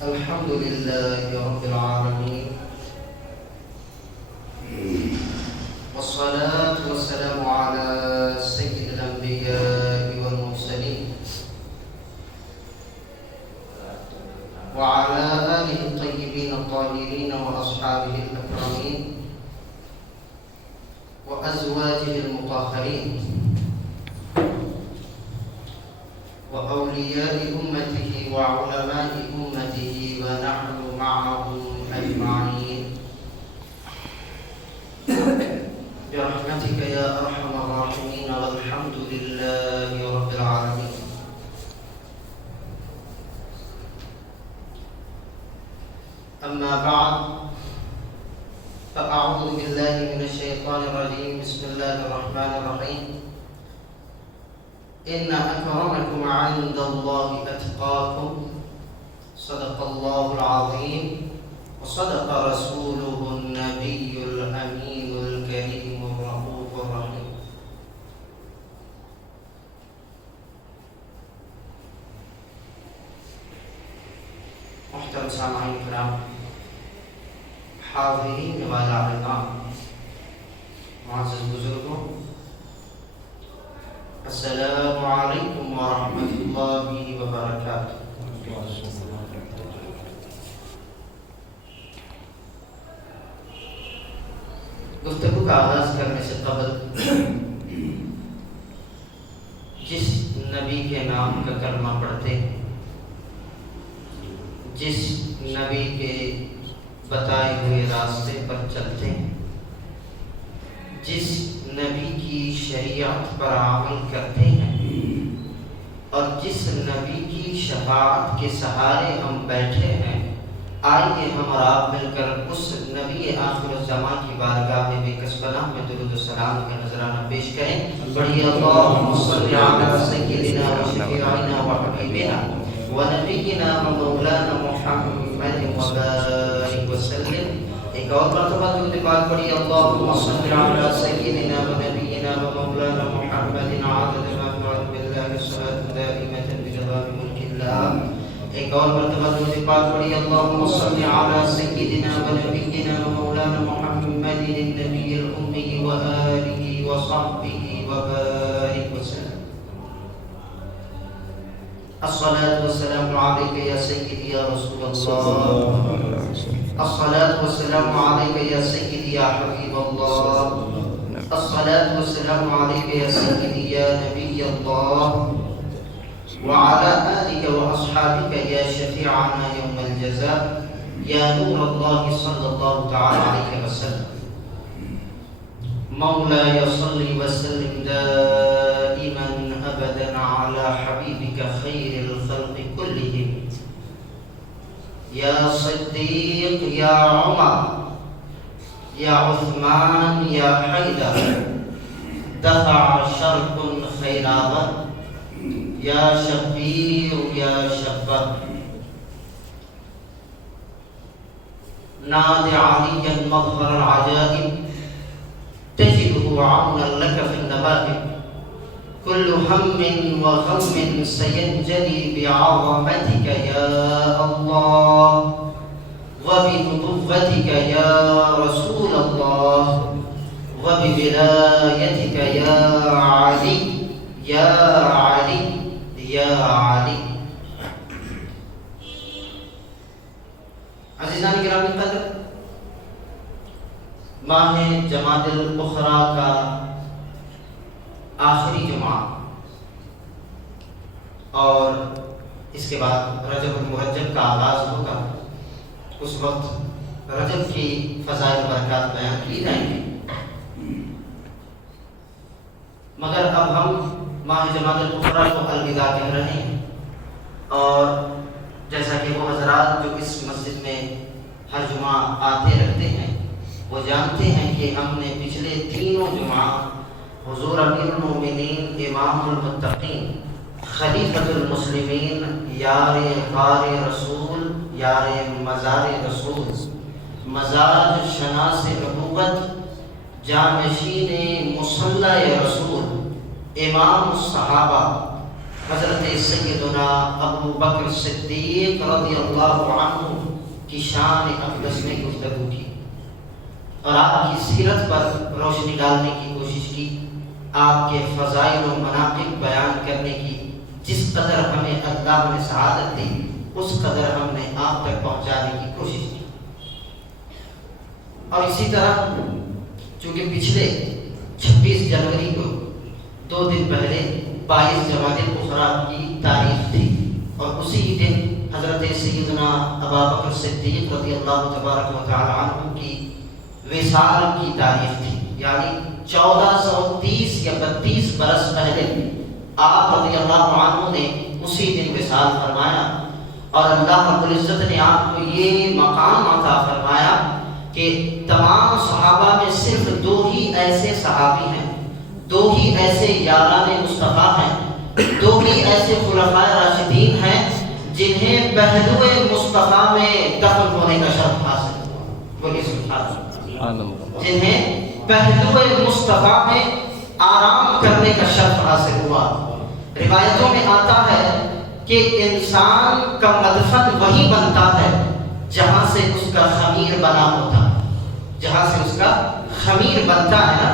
الحمد لله رب العالمين والصلاة والسلام على سيد الأنبياء والمرسلين وعلى آله الطيبين الطاهرين وأصحابه الأكرمين وأزواجه المطهرين وأولياء أمته وعلماء أمته ونحن معهم أجمعين برحمتك يا أرحم الراحمين والحمد لله رب العالمين. أما بعد فأعوذ بالله من الشيطان الرجيم. بسم الله الرحمن الرحيم. إن أكرمكم عند الله أتقاكم. صدق الله العظيم وصدق رسوله النبي الأمين الكريم الرؤوف الرحيم. محترم سامعین کرام، حاضرین والا اعلان، معزز بزرگوں، السلام علیکم ورحمۃ اللہ وبرکاتہ۔ گفتگو کا آغاز کرنے سے قبل جس نبی کے نام کا کلمہ پڑھتے، جس نبی کے بتائے ہوئے راستے پر چلتے، جس نبی کی شریعت پر عمل کرتے ہیں اور جس نبی کی شفاعت کے سہارے ہم بیٹھے ہیں، آئیے ہم اور آپ مل کر اس نبی آخر الزمان کی بارگاہ میں بے کس پناہ میں درود و سلام کا نذرانہ پیش کریں۔ بڑی اللہم صلی علی سیدنا و شفیعنا و حبیبنا و نبینا و مولانا محمد و بارک وسلم۔ ایک اور مرتبہ درود پاک پڑھی، اللہم صلی علی سیدنا و نبینا و مولانا محمد عدد ما فرد باللہ الصلاة دائمة بجلال ملک اللہ۔ ایک اور مرتبہ درود پاک پڑھی، اللہم صلی علی سیدنا و نبینا و مولانا محمد النبی الامی و آلہ و صحبہ و بارک وسلم۔ الصلاة والسلام علیک یا سیدی یا رسول اللہ، الصلاة والسلام علیک یا سیدی یا حبیب اللہ، الصلاة والسلام علیک یا سیدی یا نبی اللہ، وعلى آلك وأصحابك يا شفيعنا يوم الجزاء يا نور الله صلى الله تعالى عليه وسلم. مولاي صل وسلم دائما أبدا على حبيبك خير الخلق كلهم. يا صديق يا عمر يا عثمان يا حيدر دفع شرق خيرا یا شفیع یا شفاع. ناد علیا مظہر العجائب تجده عونا لك في النوائب. كل هم وغم سينجلي بعظمتك يا الله وبنبوتك يا رسول الله وبولايتك يا علي یا علی یا علی۔ عزیزان گرامی قدر، ماہ جمادی الاخری کا آخری جمعہ اور اس کے بعد رجب المرجب کا آغاز ہوگا۔ اس وقت رجب کی فضائل و برکات بیان کی جائیں گی، مگر اب ہم ماہ جمادی الاخری کو الوداع کہہ رہے ہیں، اور جیسا کہ وہ حضرات جو اس مسجد میں ہر جمعہ آتے رہتے ہیں وہ جانتے ہیں کہ ہم نے پچھلے تینوں جمعہ حضور امیر المومنین امام المتقین خلیفۃ المسلمین یار غار رسول یار مزار رسول مزاج شناس نبوت جانشین مصلی رسول امام الصحابہ حضرت سیدنا ابو بکر صدیق رضی اللہ عنہ کی شان اقدس میں گفتگو کی اور آپ کی سیرت پر روشنی ڈالنے کی کوشش کی، آپ کے فضائل و مناقب بیان کرنے کی۔ جس قدر ہمیں اللہ نے سعادت دی اس قدر ہم نے آپ تک پہنچانے کی کوشش کی۔ اور اسی طرح چونکہ پچھلے 26 جنوری کو 2 دن پہلے 22 جمادی الاخری کی تاریخ تھی اور اسی دن حضرت سیدنا ابو بکر صدیق رضی اللہ تبارک و تعالی عنہ کی وصال کی تاریخ تھی، یعنی 1430 یا 32 برس پہلے آپ رضی اللہ عنہ نے اسی دن وصال فرمایا، اور اللہ رب العزت نے آپ کو یہ مقام عطا فرمایا کہ تمام صحابہ میں صرف 2 ہی ایسے صحابی ہیں، 2 ہی ایسے یاران مصطفیٰ ہیں، 2 ہی ایسے خلفاء راشدین ہیں جنہیں پہلو مصطفیٰ میں دفن ہونے کا شرف حاصل ہوا۔ بولیے سبحان اللہ۔ جنہیں پہلو مصطفیٰ میں آرام کرنے کا شرف حاصل ہوا۔ روایتوں میں آتا ہے کہ انسان کا مدفن وہی بنتا ہے جہاں سے اس کا خمیر بنا ہوتا ہے، جہاں سے اس کا خمیر بنتا ہے نا۔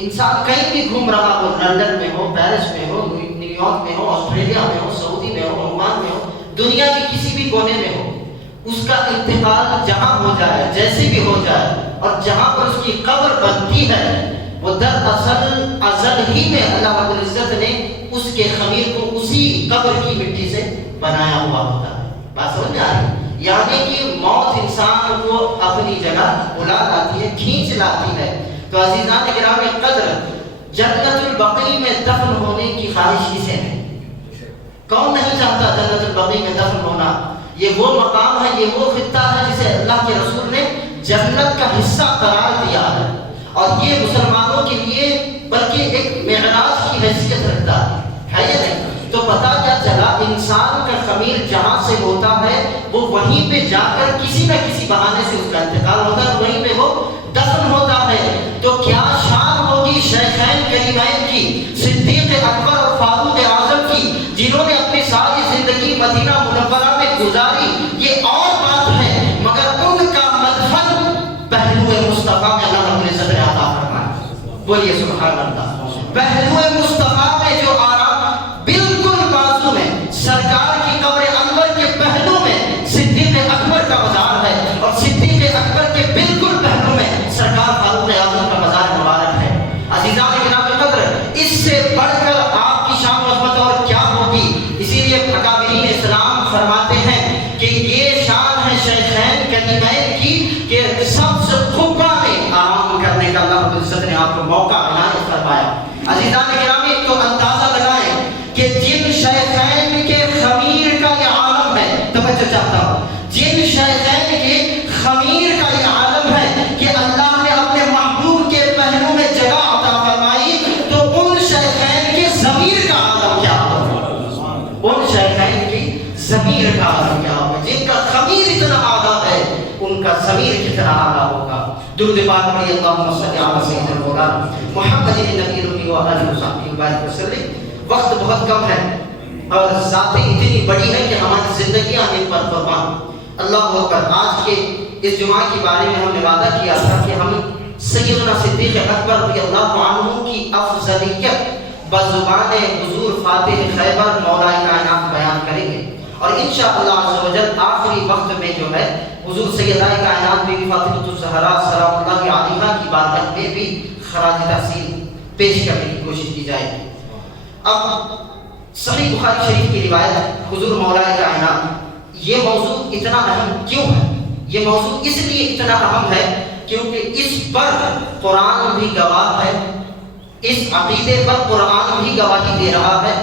انسان کہیں بھی گھوم رہا ہو، لندن میں ہو، پیرس میں ہو، نیو یارک میں ہو، آسٹریلیا میں ہو، سعودی میں ہو، عمان میں ہو، دنیا کے کسی بھی کونے میں ہو، اس کا انتقال جہاں ہو جائے، جیسے بھی ہو جائے، اور جہاں پر اس کی قبر بنتی ہے وہ دراصل ازل ہی میں اللہ رب العزت نے اس کے خمیر کو اسی قبر کی مٹی سے بنایا ہوا ہوتا ہے۔ بات سمجھ میں آ رہی ہے؟ یعنی کہ موت انسان کو اپنی جگہ بلا لاتی ہے، کھینچ لاتی ہے۔ تو عزیزان گرامی قدر، جنت البقیع میں دفن ہونے کی خواہش کسے ہے؟ کون نہیں چاہتا جنت البقیع میں دفن ہونا؟ یہ وہ مقام ہے، یہ وہ خطہ ہے جسے اللہ کے رسول نے جنت کا حصہ قرار دیا ہے، اور یہ مسلمانوں کے لیے بلکہ ایک معراج کی حیثیت رکھتا ہے یا نہیں؟ تو پتہ کیا چلا، انسان کا خمیر جہاں سے ہوتا ہے وہ وہیں پہ جا کر کسی نہ کسی بہانے سے اس کا انتقال ہوتا ہے، وہیں پہ وہ دفن ہوتا ہے۔ تو کیا شان ہوگی شیخین کریمین کی، صدیق اکبر اور فاروق اعظم کی، جنہوں نے اپنی ساری زندگی مدینہ منورہ میں گزاری، یہ اور بات ہے، مگر ان کا مدفن پہلو مصطفیٰ میں اللہ رب العزت نے عطا فرمایا۔ بولیے سبحان اللہ۔ پہلو مصطفیٰ میں جو آرام بالکل بازو میں، سرکار کی قبر انور کے پہلو میں صدیق اکبر کا مزار ہے، اور صدیق اکبر کے بالکل پہلو میں سرکار فاروق اعظم کا مزار مبارک ہے۔ عزیزان گرامی قدر، اس سے بڑھ کر آپ کی شان و عظمت اور کیا ہوگی؟ اسی لیے اکابرین اسلام فرماتے ہیں کہ یہ شان ہے شیخین کریمین کی کہ سب سے قبہ میں آرام کرنے کا اللہ رب العزت نے آپ کو موقع عنایت فرمایا۔ عزیزان گرامی، تو اندازہ لگائیں کہ جن شیخین کے خمیر کا یہ عالم ہے، توجہ چاہتا ہوں، جن شیخین کے خمیر کا یہ عالم ہے کہ اللہ نے اپنے محبوب کے پہلو میں جگہ عطا فرمائی، تو ان شیخین کے ضمیر کا عالم کیا ہوگا؟ ان شیخین کی ضمیر کا عالم کیا ہوگا؟ جن کا خمیر اتنا اعلیٰ ہے ان کا ضمیر کتنا اعلیٰ ہوگا؟ درود پاک پڑھیے، اللہم صلی علی سیدنا مولانا محمد النبی الامی و آلہ وصحبہ وبارک وسلم۔ وقت بہت کم ہے اور ذاتیں اتنی بڑی ہے کہ ہماری زندگیاں ان پر قربان۔ اللہ اکبر۔ آج کے اس جمعہ کے بارے میں ہم نے وعدہ کیا تھا کہ ہم سیدنا صدیق اکبر رضی اللہ عنہ کی افضلیت بزبان حضور فاتح خیبر مولا کائنات بیان کریں گے، اور انشاءاللہ عز و جل آخری وقت میں جو ہے حضور سیدہ کائنات بی بی فاطمہ الزہرا سلام اللہ علیہا کی بارگاہ میں بھی خراج تحسین پیش کرنے کی کوشش کی جائے گی۔ اب صحیح بخاری شریف کی روایت، حضور مولا کائنات، یہ موضوع اتنا اہم کیوں ہے؟ یہ موضوع اس لیے اتنا اہم ہے کیونکہ اس پر قرآن بھی گواہ ہے، اس عقیدے پر قرآن بھی گواہی دے رہا ہے،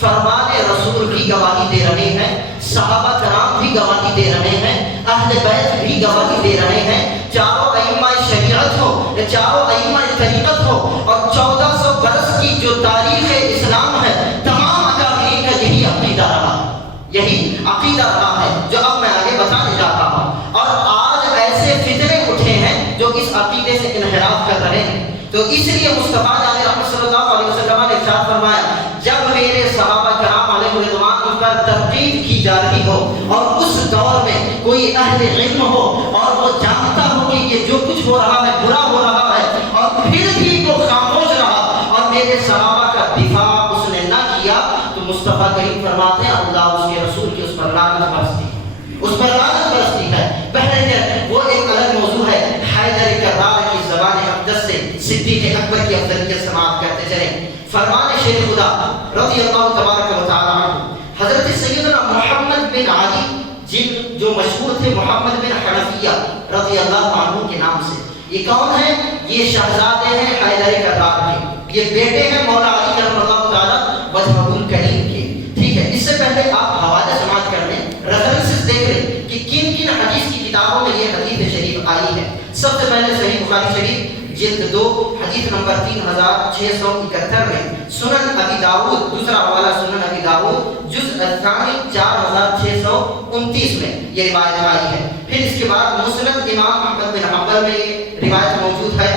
فرمان رسول بھی گواہی دے رہے ہیں، صحابہ کرام بھی گواہی دے رہے ہیں، اہل بیت بھی گواہی دے رہے ہیں، چاروں ائمہ شریعت ہو یا چاروں ائمہ طریقت ہو، اور 1400 برس کی جو تاریخ اسلام ہے، تمام اکابرین کا یہی عقیدہ رہا، یہی عقیدہ رہا ہے جو اب میں آگے بتانے جاتا ہوں۔ اور آج ایسے فتنے اٹھے ہیں جو اس عقیدے سے انحراف کر رہے ہیں، تو اس لیے مصطفیٰ رحمت صلی اللہ علیہ وسلم نے ارشاد فرمایا، جب میرے صحابہ کرام ترغیب کی جا رہی ہو اور اس دور میں کوئی اہل علم ہو اور وہ جانتا ہو کہ یہ جو کچھ ہو رہا ہے برا ہو رہا ہے اور پھر بھی وہ خاموش رہا اور میرے صحابہ کا دفاع اس نے نہ کیا، تو مصطفیٰ کریم فرماتے ہیں اللہ اس کے رسول کی اس پر لعنت برستی ہے، اس پر لعنت برستی ہے۔ پہلے وہ ایک الگ موضوع ہے، حیدر کرار کی زبان اقدس سے صدیق اکبر کی افضلیت سماعت کرتے چلیں۔ فرمان شیر خدا رضی اللہ تبارک و تعالی عنہ حضرت سیدنا محمد بن علی جو مشہور تھے محمد بن حنفیہ رضی اللہ عنہ کے نام سے، یہ کون ہیں؟ یہ شہزادے ہیں حیدر کرار کے، یہ بیٹے ہیں مولا علی کرم اللہ تعالی وجہہ الکریم کے۔ ٹھیک ہے، اس سے پہلے آپ حوالہ سماعت کر لیں، ریفرنسز دیکھ لیں کہ کن کن حدیث کی کتابوں میں یہ حدیث شریف آئی ہے۔ سب سے پہلے صحیح بخاری شریف جلد 2 حدیث نمبر 3671 میں، سنن ابی داؤد دوسرا حوالہ سنن ابی داؤد جزء الثانی 4629 میں یہ روایت آئی ہے۔ پھر اس کے بعد مسند امام احمد بن حنبل میں یہ روایت موجود ہے،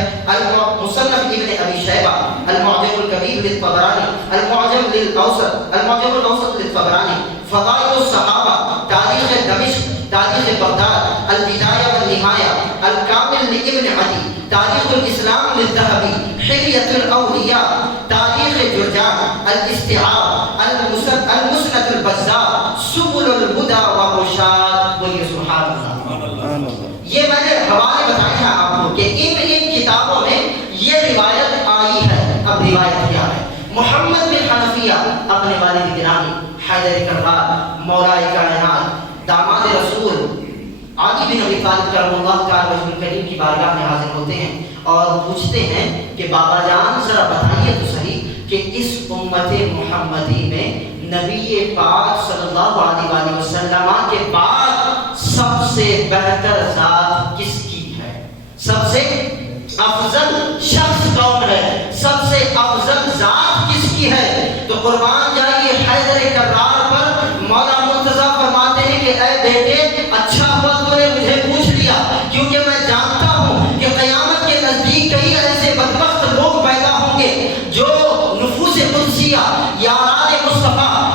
مصنف ابن ابی شیبہ، المعجم الکبیر للطبرانی، المعجم الاوسط للطبرانی، فضائل الصحابہ، تاریخ دمشق، تاریخ بغداد، البدایہ والنہایہ، الکامل لابن عدی، تاریخ الاسلام للذہبی، حلیۃ الاولیاء، تاریخ جرجان، الاستیعاب، المسند البزار، سبل الہدی والرشاد۔ بولیے سبحان اللہ۔ یہ میں نے حوالے بتائے ہیں آپ کو کہ ان کتابوں میں یہ روایت آئی ہے۔ اب روایت کیا ہے؟ محمد بن حنفیہ اپنے والد گرامی حیدر کرار مولا کائنات داماد رسول علی بن ابی طالب کرم اللہ تعالی وجہ الکریم کی بارگاہ میں حاضر ہوتے ہیں اور پوچھتے ہیں کہ بابا جان ذرا بتائیے تو صحیح کہ اس امت محمدی میں نبی پاک صلی اللہ علیہ وسلم کے بعد سب سے بہتر ذات کس کی ہے؟ سب سے افضل شخص کون ہے؟ سب سے افضل ذات کس کی ہے؟ تو قربان جائیے حیدر کرار پر مولا مرتضیٰ فرماتے ہیں کہ اے بیٹے اچھا ہوا تو نے مجھے پوچھ لیا، کیونکہ میں جانتا ہوں کہ قیامت کے نزدیک کئی ایسے بدبخت لوگ پیدا ہوں گے جو نفوس قدسیہ یاران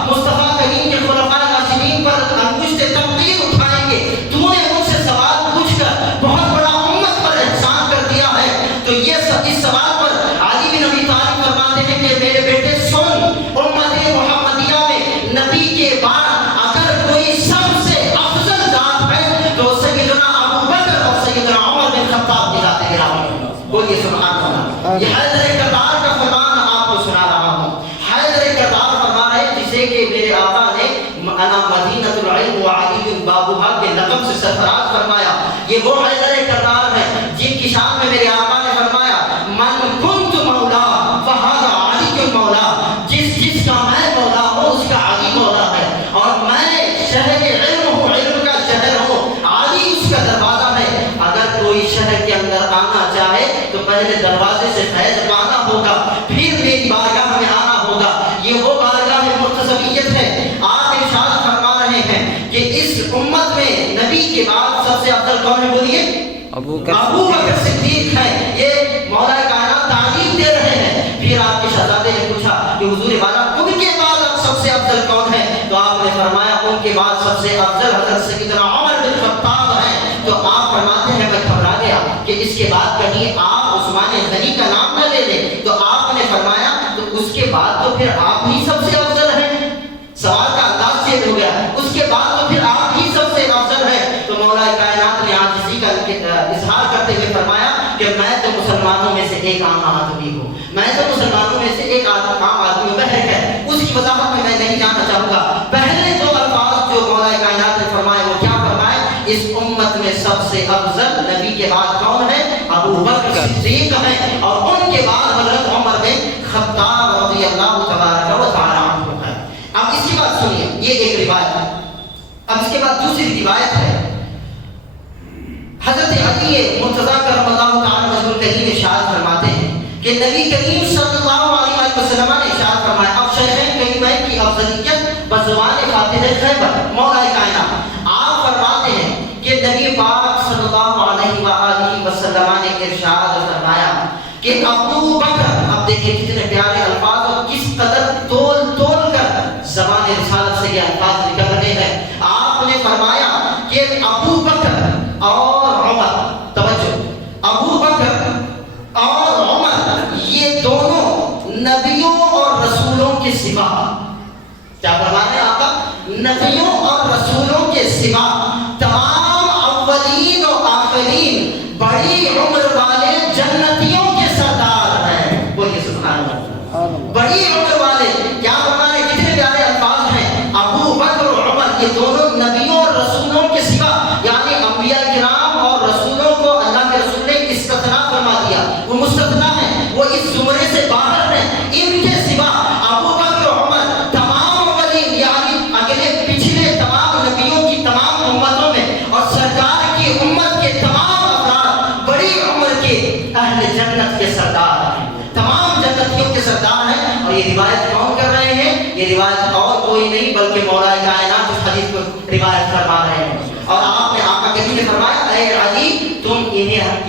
مصطفیٰ کریم کے خلفاء راشدین پر انگشت تنقید اٹھائیں گے۔ تو نے ان سے سوال پوچھ کر بہت بڑا امت پر احسان کر دیا ہے، تو یہ اس سوال پر علی بن ابی طالب فرماتے ہیں کہ میرے بیٹے سن، امت محمدیہ میں نبی کے بعد اگر کوئی سب سے افضل ذات ہے تو سیدنا ابو بکر اور سیدنا عمر بن خطاب کی ذات گرامی۔ بولیے سبحان اللہ۔ یہ حیدر کرار کا فرمان آپ کو سنا رہا ہوں۔ حیدر کرار فرما ہے جسے کہ میرے آقا نے انا مدینہ العلم وعلی بابها کے لقب سے سرفراز فرمایا۔ یہ وہ حیدر کرار ہے جن کی شان میں میرے آقا نے فرمایا من کنت مولا فہذا علی مولا، جس کا میں مولا ہوں اس کا علی مولا ہے، اور میں شہر علم ہوں، علم کا شہر ہوں، علی اس کا دروازہ ہے۔ اگر کوئی شہر کے اندر آنا چاہے تو پہلے دروازے سے فیض پانا ہوگا، پھر میری بارگاہ میں آنا ہوگا۔ یہ وہ بارگاہ مرتضویت ہے۔ آپ ارشاد فرما رہے ہیں کہ اس امت میں نبی کے بعد سب سے افضل کون ہے؟ بولیے ابو بکر صدیق ہے۔ یہ مولا کائنات تعلیم دے رہے ہیں۔ پھر آپ کے شہزادے نے پوچھا کہ حضور والا ان کے بعد اب سب سے افضل کون ہے؟ تو آپ نے فرمایا ان کے بعد سب سے افضل حضرت سیدنا عمر بن خطاب ہیں۔ تو آپ فرماتے ہیں میں گھبرا گیا کہ اس کے بعد کہیں آپ عثمان غنی کا نام نہ لے لیں، تو آپ نے فرمایا تو اس کے بعد تو پھر آپ ہی سب سے افضل ہیں۔ سوال کا انداز چینج ہو گیا، اس کے بعد تو پھر آپ ہی سب سے افضل ہیں۔ تو مولا کائنات نے عاجزی کا اظہار کرتے ہوئے فرمایا کہ میں تو مسلمانوں میں سے ایک عام آدمی ہوں، میں تو مسلمانوں میں سے ایک عام آدمی ہوں۔ بہرکہ ہے اس کی وضاحت میں نہیں جانا چاہوں گا۔ پہلے دو الفاظ جو مولا کائنات نے فرمائے وہ کیا فرمائے؟ اس امت میں سب سے افضل نبی کے بعد کون ہے؟ ابو بکر صدیق ہیں، اور ان کے بعد حضرت عمر بن خطاب رضی اللہ تبارک و تعالی عنہ ہے۔ اب اس کی بات سنیے، یہ ایک روایت ہے۔ اب اس کے بعد دوسری روایت ہے، حضرت علی مرتضیٰ کرم اللہ تعالی وجہ الکریم ارشاد فرماتے ہیں کہ نبی کریم صلی اللہ علیہ وسلم نے ارشاد فرمایا، اب شیخین کریمین کی افضلیت بزبان فاتح خیبر مولا کائنات آپ فرماتے ہیں کہ نبی پاک صلی اللہ علیہ وآلہ وسلم نے ارشاد فرمایا کہ ابو بکر، اب دیکھیں کتنے پیارے الفاظ اور کس قدر تول کر زبان رسالت سے یہ الفاظ نکل اور عمر، توجہ، ابو بکر اور عمر یہ دونوں نبیوں اور رسولوں کے سوا، کیا فرمانے آقا؟ نبیوں اور رسولوں کے سوا تمام اولین و آخرین بڑی عمر والے جنتیوں کے سردار ہیں۔ بولیے سبحان اللہ۔ بڑی عمر والے، کیا فرمانے؟ کتنے پیارے الفاظ ہیں، ابو بکر اور عمر یہ دونوں نبیوں اور رسولوں کے سوا، یعنی انبیاء کرام اور رسولوں کو اللہ کے رسول نے استثناء فرما دیا، وہ مستثنیٰ ہیں، وہ اس زمرے سے باہر ہیں۔ ان کے سوا ابو بکر اور عمر تمام اولین، یعنی اگلے پچھلے تمام نبیوں کی تمام امتوں میں اور سرکار کی امت کے تمام افراد بڑی عمر کے اہل جنت کے سردار ہیں، تمام جنتیوں کے سردار ہیں۔ اور یہ روایت کون کر رہے ہیں؟ یہ روایت اور کوئی نہیں بلکہ مولا کائنات اس حدیث کو روایت فرما رہے ہیں۔ اور آپ نے آقا کریم نے فرمایا، اے علی تم انہیں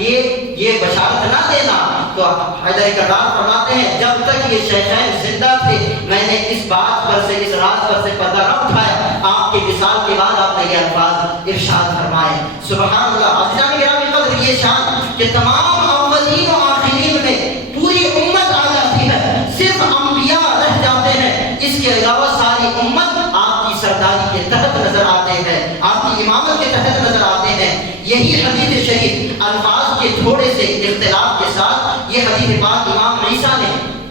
یہ بشارت نہ دینا۔ تو حیدر کرار فرماتے ہیں، جب تک یہ شیخین زندہ تھے میں نے اس بات پر سے، اس رات پر سے پردہ نہ اٹھایا۔ آپ کے وصال کے بعد آپ نے یہ الفاظ ارشاد فرمائے۔ سبحان اللہ۔ عزیزان گرامی قدر، یہ شان کہ تمام اولین و آخرین میں پوری امت آ جاتی ہے، صرف انبیاء رہ جاتے ہیں، اس کے علاوہ ساری امت آپ کی سرداری کے تحت نظر آتے ہیں، آپ کی امامت کے تحت نظر آتے ہیں۔ یہی حدیث شریف الفاظ کے تھوڑے سے اختلاف کے ساتھ یہ حدیث پاک امام عیسیٰ نے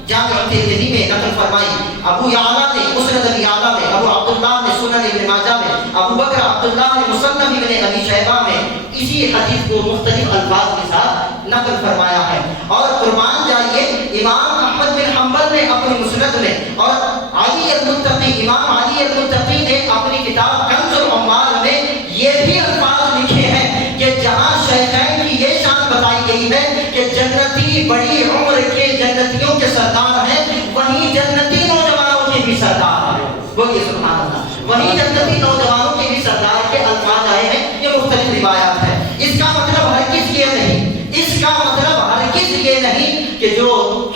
جامع ترمذی میں نقل فرمائی، ابو یعلا نے مسند ابی یعلا میں، ابو عبداللہ نے سنن ابن ماجہ میں، ابو بکر عبداللہ نے مصنف ابن ابی شیبہ میں اسی حدیث کو مختلف الفاظ کے ساتھ نقل فرمایا ہے۔ اور قربان جائیے، امام احمد بن حنبل نے اپنی مسند میں اور علی المتقی، امام علی المتقی نے اپنی کتاب کنز العمال میں یہ بھی الفاظ لکھے ہیں کہ جہاں شیخین کی یہ شان بتائی گئی ہے کہ جنتی بڑی عمر کے جنتیوں کے سردار ہیں، وہیں جنتی نوجوانوں کے بھی سردار ہیں۔ بولیے سبحان اللہ۔ وہیں جنتی نوجوانوں کے بھی سردار کے الفاظ آئے ہیں، یہ مختلف روایات ہیں۔ اس کا مطلب ہرگز یہ نہیں، اس کا مطلب ہرگز یہ نہیں کہ جو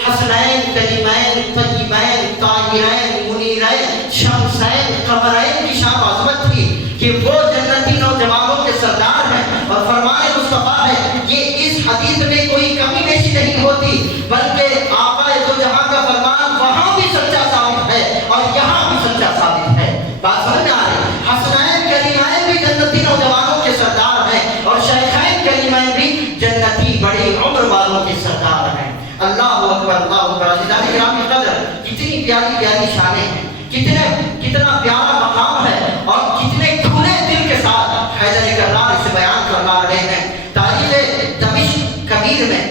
حسنین، کریمین، طیبین، طاہرین، منیرین، شمسین، قمرین کی شان و عظمت تھی کہ وہ جنتی نوجوانوں کے سردار ہیں۔ اور فرمان مصطفیٰ ہے، یہ اس حدیث میں کوئی کمی بیشی نہیں ہوتی، بلکہ آقا دو جہاں کا فرمان وہاں بھی سچا ثابت ہے اور یہاں بھی سچا ثابت ہے۔ بات سمجھ میں آ رہی؟ حسنین کریمین بھی جنتی نوجوانوں کے سردار ہیں اور شیخین کریمین بھی جنتی بڑی عمر والوں کے سردار ہیں۔ اللہ اکبر، اللہ اکبر۔ عزیزان گرامی قدر، کتنی پیاری پیاری شانیں ہیں، کتنا پیارا مقام ہے اور کتنے کھلے دل کے ساتھ حیدر کرار اسے بیان کرنا رہے ہیں۔ تاریخ دمشق کبیر میں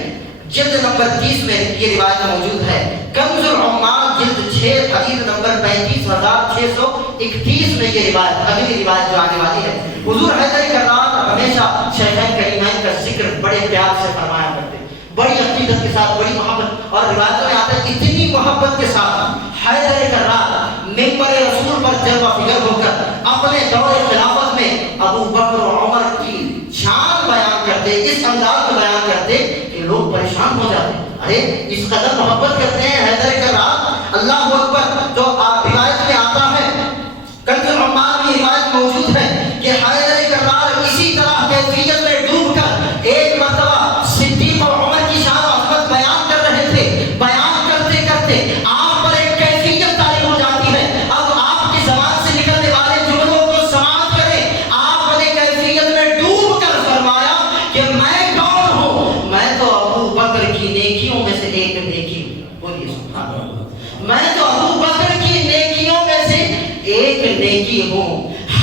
جلد نمبر 30 میں یہ روایت موجود ہے۔ کنز العمال جلد 6 حدیث نمبر 35631 میں یہ روایت، اگلی روایت جو آنے والی ہے، حضور حیدر کرار ہمیشہ شیخین کریمین کا ذکر بڑے پیار سے فرمایا کرتے، بڑی عقیدت کے ساتھ، بڑی محبت۔ اور روایتوں میں آتا ہے اتنی محبت کے ساتھ حیدر کرار ممبر رسول پر جلوہ فگر ہو کر اپنے دور خلافت میں ابو بکر و عمر کی شان بیان کرتے، اس انداز میں بیان کرتے کہ لوگ پریشان ہو جاتے، ارے اس قدر محبت کرتے ہیں حیدر کرار، اللہ اکبر۔ تو روایت میں آتا ہے، کنز العمال میں روایت موجود ہے کہ حیدر کرار اسی طرح کیفیت میں ڈوب کر ایک مرتبہ صدیق اور عمر کی شان و عظمت بیان کر رہے تھے۔ بیان کرتے کرتے آپ پر ایک کیفیت طاری ہو جاتی ہے۔ اب آپ کی زبان سے نکلنے والے جملوں کو سماعت کریں۔ آپ نے کیفیت میں ڈوب کر فرمایا کہ میں کون ہوں؟ میں تو ابو بکر کی نیکیوں میں سے ایک نیکی ہوں۔ بولیے سبحان اللہ۔ میں تو ابو بکر کی نیکیوں میں سے ایک نیکی ہوں۔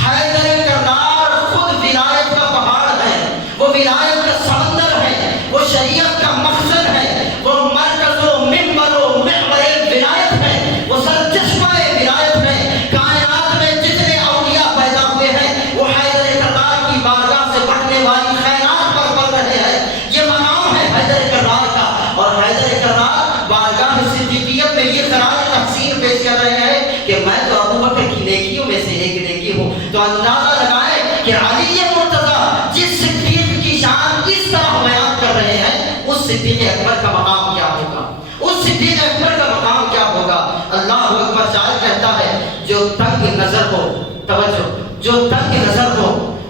حیدر کرار خود ولایت کا پہاڑ ہے، وہ ولایت کا سمندر ہے، وہ شریعت کا مقصد ہے، وہ مرکز و منبر و محور ولایت ہے، وہ سرچشمہ ولایت ہے۔ کائنات میں جتنے اولیاء پیدا ہوئے ہیں وہ حیدر کرار کی بارگاہ سے بڑھنے والی خیرات پر پڑھ رہے ہیں۔ یہ مقام ہے حیدر کرار کا، اور حیدر کرار بارگاہ صدیقیت میں یہ خراج تحسین پیش کر رہے ہیں کہ میں تو ابو بکر کی نیکیوں میں سے ایک نیکی ہوں۔ تو اندازہ لگائیں کہ علی مرتضیٰ جس صدیق کی شان اس طرح بیان کر رہے ہیں، اس صدیق اکبر کا مقام کیا ہوگا، اس صدیق اکبر کا مقام کیا ہوگا۔ اللہ اکبر۔ شاعر کہتا ہے جو تنگ نظر ہو، توجہ، جو تنگ نظر ہو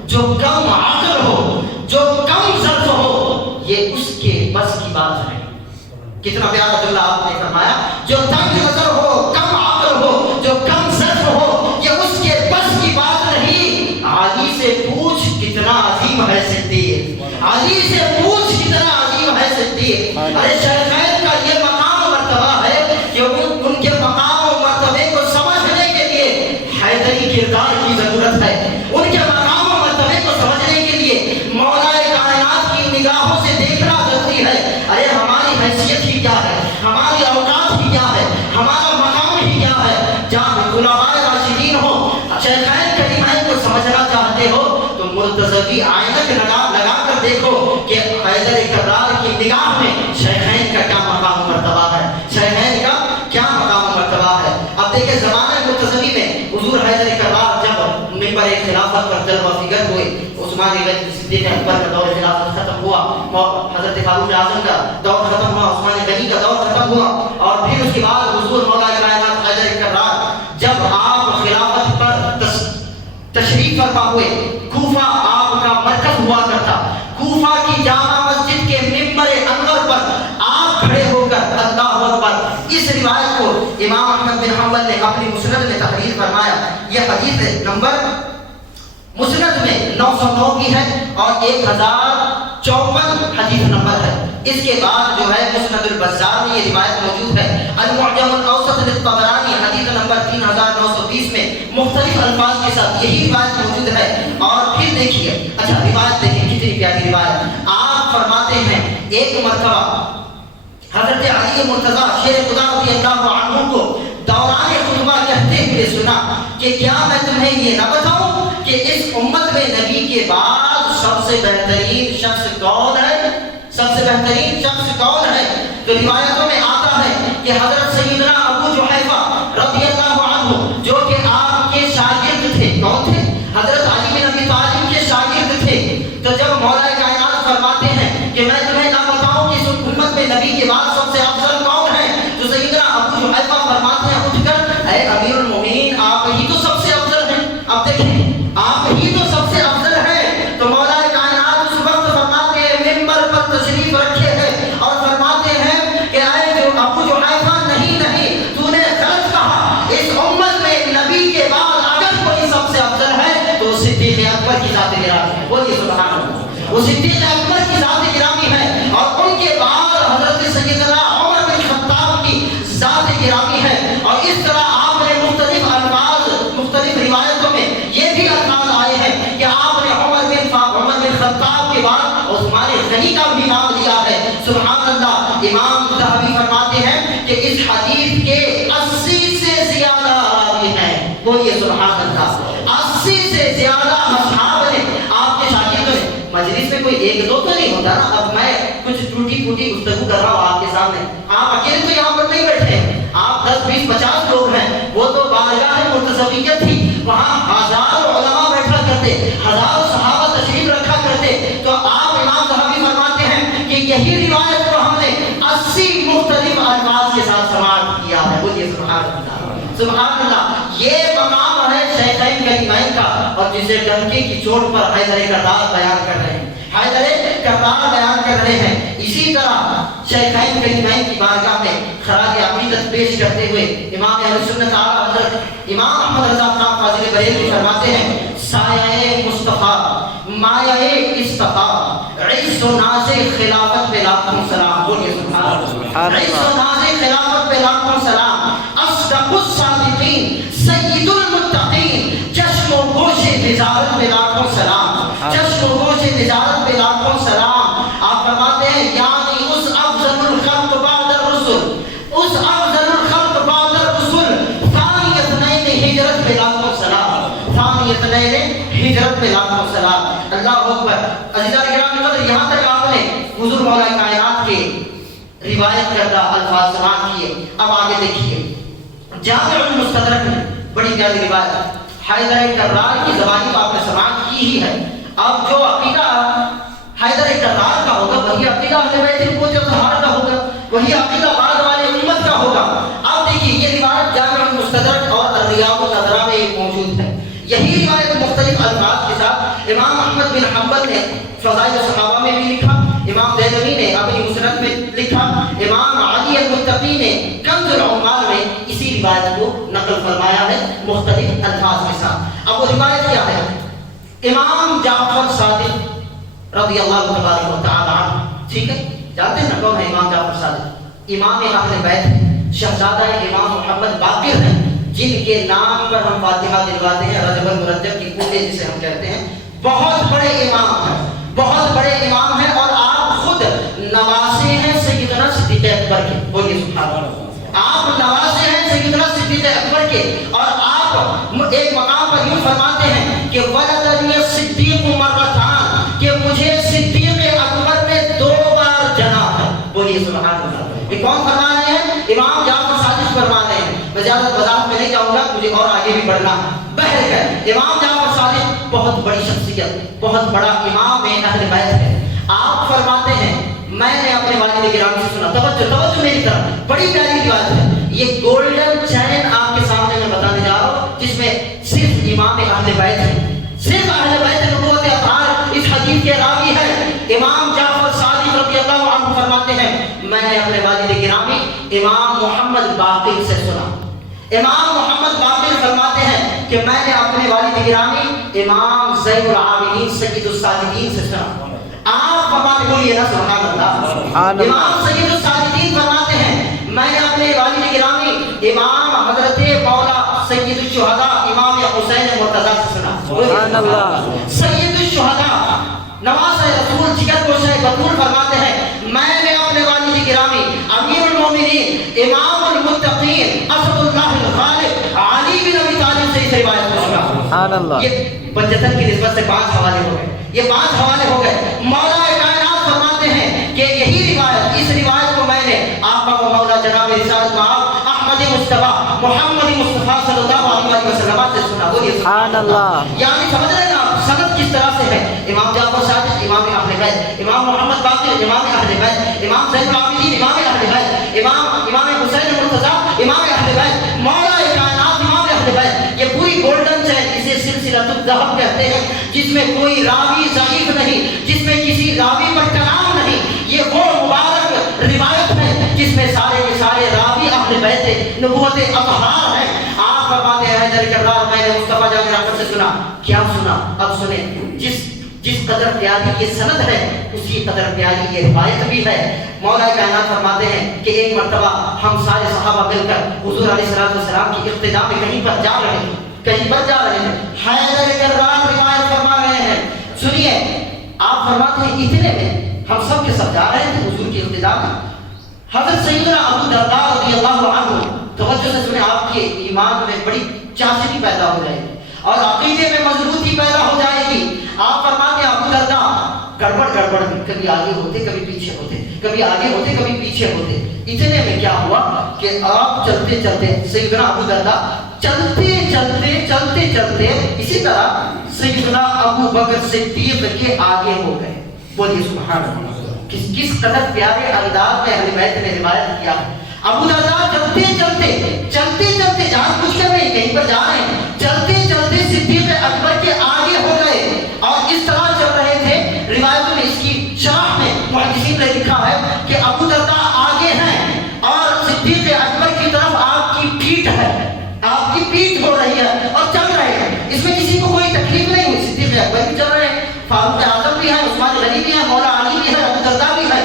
جو کم عقل ہو، جو کم ظرف ہو، یہ اس کے بس کی بات نہیں۔ کتنا پیارا جملہ آپ نے فرمایا، جو تنگ نظر ہو، کم عقل ہو، جو کم ظرف ہو، یہ اس کے بس کی بات نہیں۔ علی سے پوچھ کتنا عظیم ہے صدیق، علی سے پوچھ کتنا عظیم ہے صدیق۔ ارے شیخین کا یہ مقام و مرتبہ ہے کہ ان کے مقام و مرتبے کو سمجھنے کے لیے حیدری کردار کی ضرورت ہے، ان کے مقام و مرتبے کو سمجھنے کے لیے مولا کائنات کی نگاہوں سے دیکھنا ضروری ہے۔ ارے ہماری حیثیت ہی کیا ہے، ہماری اوقات ہی کیا ہے، ہمارا مقام ہی کیا ہے۔ جہاں خلفائے راشدین ہو، شیخین کریمین کو سمجھنا چاہتے ہو تو مرتضوی عینک لگا کر دیکھو کہ حیدر کرار کی نگاہ میں شیخین کا کیا مقام و مرتبہ ہے، شیخین کا کیا مقام و مرتبہ ہے۔ اب دیکھیں زمانہ مرتضوی میں حضور حیدر کرار جب منبر خلافت پر جلوہ فگر ہوئے، عثمان غنی صدیق اکبر کا دور خلافت ختم ہوا، حضرت فاروق اعظم کا دور ختم ہوا، عثمان غنی کا دور ختم ہوا، اور پھر اس کے بعد حضور مولا کائنات حیدر کرار جب آپ خلافت پر تشریف فرما ہوئے، کوفہ آپ کا مرکز ہوا کرتا، کوفہ کی جامع مسجد کے منبر انور پر آپ کھڑے ہو کر اللہ اکبر، اس روایت کو امام احمد بن حنبل نے اپنی مسند میں تحریر فرمایا۔ یہ حدیث نمبر مسند میں 909 کی ہے اور 1054 حدیث نمبر ہے۔ اس کے بعد جو ہے مسند البزار میں یہ روایت موجود ہے۔ المعجم الاوسط للطبرانی حدیث نمبر 3920 میں مختلف الفاظ کے ساتھ یہی روایت موجود ہے۔ اور پھر دیکھیے، اچھا روایت دیکھیں کتنی پیاری روایت۔ آپ فرماتے ہیں ایک مرتبہ حضرت علی مرتضیٰ شیر خدا رضی اللہ عنہ کو دوران خطبہ کہتے ہوئے سنا کہ کیا میں تمہیں یہ نہ بتاؤں کہ اس امت میں نبی کے بعد سب سے بہترین شخص کون ہے، سب سے بہترین شخص کون ہے؟ تو روایتوں میں آتا ہے کہ حضرت سیدنا ابو جحیفہ رضی اللہ عنہ جو کہ آپ کے شاگرد تھے، کون تھے؟ حضرت علی بن ابی طالب کے شاگرد تھے۔ تو جب مولا کائنات فرماتے ہیں کہ میں تمہیں نہ بتاؤں کہ اس امت میں نبی کے بعد سب سے افضل کون ہے، تو سیدنا ابو جحیفہ فرماتے ہیں اٹھ کر، اے امیر المومنین آپ ہی تو سب سے افضل ہیں۔ اب دیکھیں آپ ہی تو سب سے افضل ہیں۔ تو مولا کائنات اس وقت فرماتے ہیں منبر پر تشریف رکھے ہیں اور فرماتے ہیں کہ اے جو ابو جحیفہ نہیں نہیں تو نے غلط کہا، اس امت میں نبی کے بعد اگر کوئی سب سے افضل ہے تو صدیق اکبر کی ذات گرامی ہے۔ بولیے سبحان اللہ، وہ صدیق اکبر کی ذات گرامی ہے، اور ان کے بعد حضرت سیدنا عمر بن خطاب کی ذات گرامی ہے۔ اور اس طرح آپ نے مختلف الفاظ، مختلف روایتوں میں یہ بھی الفاظ آئے ہیں کہ آپ نے عمر بن خطاب کے بعد عثمان غنی کا بھی نام لیا ہے۔ سبحان اللہ۔ امام ذہبی فرماتے ہیں کہ اس حدیث کے 80 سے زیادہ راوی ہیں۔ بولیے سبحان اللہ، 80 سے زیادہ اصحاب نے آپ کے شاگردوں نے۔ مجلس میں کوئی ایک دو تو نہیں ہوتا نا، اب میں کچھ ٹوٹی پھوٹی گفتگو کر رہا ہوں آپ کے سامنے، آپ اکیلے تو یہاں پر نہیں بیٹھے، آپ 10 20 50 لوگ ہیں۔ وہ تو بارگاہ مرتضویت تھی، وہاں ہزاروں علماء بیٹھا کرتے، ہزاروں صحابہ تشریف رکھا کرتے۔ تو آپ امام ذہبی فرماتے ہیں کہ یہی روایت کو ہم نے 80 مختلف الفاظ کے ساتھ سماعت کیا ہے۔ بولیے سبحان اللہ، سبحان اللہ۔ یہ مقام ہے شیخین کریمین کا، اور جسے ڈنکے کی چوٹ پر حیدر کرار بیان کر رہے ہیں، حیدر کرار بیان کر رہے ہیں۔ اسی طرح شیخین کریمین کی بارگاہ میں خراج عقیدت پیش کرتے ہوئے امام اہل سنت اعلیٰ حضرت امام احمد رضا خان فاضل بریلوی فرماتے ہیں سایہ مصطفیٰ مایہ اصطفیٰ عز و ناز خلافت پہ لاکھوں سلام۔ بولیے سبحان اللہ، عز و ناز خلافت پہ لاکھوں سلام، اصدق الصادقین سید المتقین، چشم و گوش وزارت پہ لاکھوں سلام، چشم و گوش وزارت پہ لاکھوں سلام۔ آپ فرماتے ہیں یعنی اس افضل الخلق بعد الرسل، اس افضل الخلق بعد الرسل، ثانی اثنین ہجرت پہ لاکھوں سلام، ثانی اثنین ہجرت پہ لاکھوں سلام۔ اللہ اکبر۔ عزیزان کرام قدر، یہاں تک آپ نے حضور مولا کائنات کے روایت کردہ الفاظ سماعت کیے۔ اب آگے دیکھیے جامع المستدرک میں بڑی پیاری روایت حیدر کرار کی زبانی کو آپ نے سماعت کی ہی ہے۔ اب جو عقیدہ حیدر کرار کا ہوگا وہی عقیدہ اہل بیت المطہرین کا ہوگا، وہی عقیدہ بعد والے امت کا ہوگا۔ اب دیکھیے یہ روایت جامع المستدرک اور الریاض النظرہ میں موجود ہے، یہی روایت مختلف الفاظ کے ساتھ امام احمد بن حنبل نے فضائل صحابہ میں بھی لکھا، امام دہلوی نے اپنی مسند میں لکھا، امام علی المتقی نے کنز العمال میں اسی روایت کو نقل فرمایا ہے مختلف الفاظ کے ساتھ۔ اب وہ روایت کیا ہے؟ امام جعفر صادق رضی اللہ تبارک و تعالی عنہ، ٹھیک ہے، جانتے ہیں نا کون ہے امام جعفر صادق؟ امام اہل بیت ہیں، شہزادہ امام محمد باقر ہیں، جن کے نام پر ہم فاتحہ دلواتے ہیں، رجب المرجب کی کوٹے جسے ہم کہتے ہیں۔ بہت بڑے امام ہیں، بہت بڑے امام ہیں، اور آپ خود نواسے ہیں سیدنا صدیق اکبر کے، بولیے سبحان اللہ۔ آپ نواسے ہیں سیدنا صدیق اکبر کے، اور آپ ایک مقام پر یوں فرماتے ہیں کہ ولدنی الصدیق مرتان، کہ مجھے صدیق اکبر نے 2 بار جنا ہے، بولیے سبحان اللہ۔ یہ کون فرما رہے ہیں؟ امام جعفر صادق فرما رہے ہیں۔ میں زیادہ وضاحت میں نہیں جاؤں گا، مجھے اور آگے بھی بڑھنا ہے۔ بہرکیف امام جعفر صادق بہت بڑی شخصیت، بہت بڑا امام اہل بیت ہے۔ آپ فرماتے ہیں میں نے اپنے والد گرامی سے سنا، توجہ میری طرف، بڑی پیاری روایت ہے۔ یہ گولڈن چین آپ کے سامنے میں بتانے جا رہا ہوں، جس میں صرف امام اہل بیت ہے، صرف اہل بیت نبوت اطہار اس حدیث کے راوی ہے۔ امام جعفر صادق رضی اللہ عنہ فرماتے ہیں میں نے اپنے والد گرامی امام محمد باقر سے سنا۔ امام محمد باقر فرماتے ہیں کہ میں نے اپنے والد گرامی امام زین العابدین سید الساجدین سے سنا۔ آپ فرماتے، بولیے نا سبحان اللہ۔ امام سید الساجدین فرماتے ہیں میں نے اپنے والد گرامی امام حضرت مولا سید الشہداء امام حسین مرتضیٰ سے سنا۔ سبحان اللہ۔ سید الشہداء نواز رسول جگر گوشہ بطول فرماتے ہیں میں نے اپنے والد گرامی امیر المومنین امام المتقین اسد اللہ الغالب علی بن ابی طالب سے اس روایت کو سنا۔ سبحان اللہ۔ یہ بنجتن کی نسبت سے 5 حوالے ہو گئے، یہ 5 حوالے ہو گئے۔ مولا کائنات فرماتے ہیں کہ یہی روایت، اس روایت کو میں نے آقا و مولا جناب رسالت مآب احمد مصطفیٰ محمد مصطفیٰ صلی اللہ علیہ وسلم سے سنا۔ بولیے سبحان اللہ۔ یعنی سمجھ رہے ہیں آپ سند کس طرح سے ہے؟ امام جعفر صادق امام اہل بیت، امام محمد باقر امام اہل بیت، امام زین العابدین امام اہل بیت، امام حسین مرتضیٰ امام اہل بیت، مولا کائنات امام اہل بیت۔ یہ پوری گولڈن چین، اسے سلسلۃ الذہب کہتے ہیں، جس میں کوئی راوی ضعیف نہیں، جس میں کسی راوی پر کلام نہیں۔ یہ وہ مبارک روایت ہے جس میں سارے کے سارے راوی اہل بیت نبوت اطہار ہیں۔ آپ فرماتے ہیں حیدر کرار میں نے مصطفیٰ جان رحمت سے سنا۔ کیا سنا؟ اب سنیں، جس قدر پیاری یہ سند ہے اسی قدر پیاری یہ روایت بھی ہے۔ مولا کائنات فرماتے ہیں کہ ایک مرتبہ ہم سارے صحابہ مل کر حضور علیہ السلام کی اقتداء میں کہیں پر جا رہے ہیں، کہیں پر جا رہے ہیں۔ حیدر کرار روایت فرما رہے ہیں، سنیے، آپ فرماتے ہیں اتنے میں ہم سب کے سب جا رہے تھے حضور کی اقتداء میں۔ حضرت سیدنا ابو درداء رضی اللہ عنہ، توجہ سے سنیں، آپ کے ایمان میں بڑی چاشنی پیدا ہو جائے گی اور عقیدے میں مضبوطی پیدا ہو جائے گی۔ آپ فرماتے ہیں ابو درداء گڑبڑ میں کبھی آگے ہوتے کبھی پیچھے ہوتے، کبھی آگے ہوتے کبھی پیچھے ہوتے۔ اتنے میں کیا ہوا کہ آپ چلتے چلتے سیدنا ابو درداء چلتے اسی طرح سیدنا ابو بکر صدیق کے آگے ہو گئے۔ بولیے سبحان اللہ۔ کس قدر پیارے انداز میں اہل بیت نے روایت کیا ہے۔ ابو درداء چلتے جان بوجھ کر نہیں، کہیں پر جا رہے ہیں، چلتے صدیق اکبر کے آگے ہو گئے اور اس طرح چل رہے تھے۔ روایتوں میں اس کی شرح میں محدثین نے لکھا ہے کہ ابو درداء آگے ہیں اور صدیق اکبر کی طرف آپ کی پیٹھ ہے، آپ کی پیٹھ ہو رہی ہے اور چل رہے ہیں۔ اس میں کسی کو کوئی تکلیف نہیں ہوئی، صدیق اکبر بھی چل رہے ہیں، فاروق اعظم بھی ہیں، عثمان غنی بھی ہیں، مولا علی بھی ہے، ابو درداء بھی ہے۔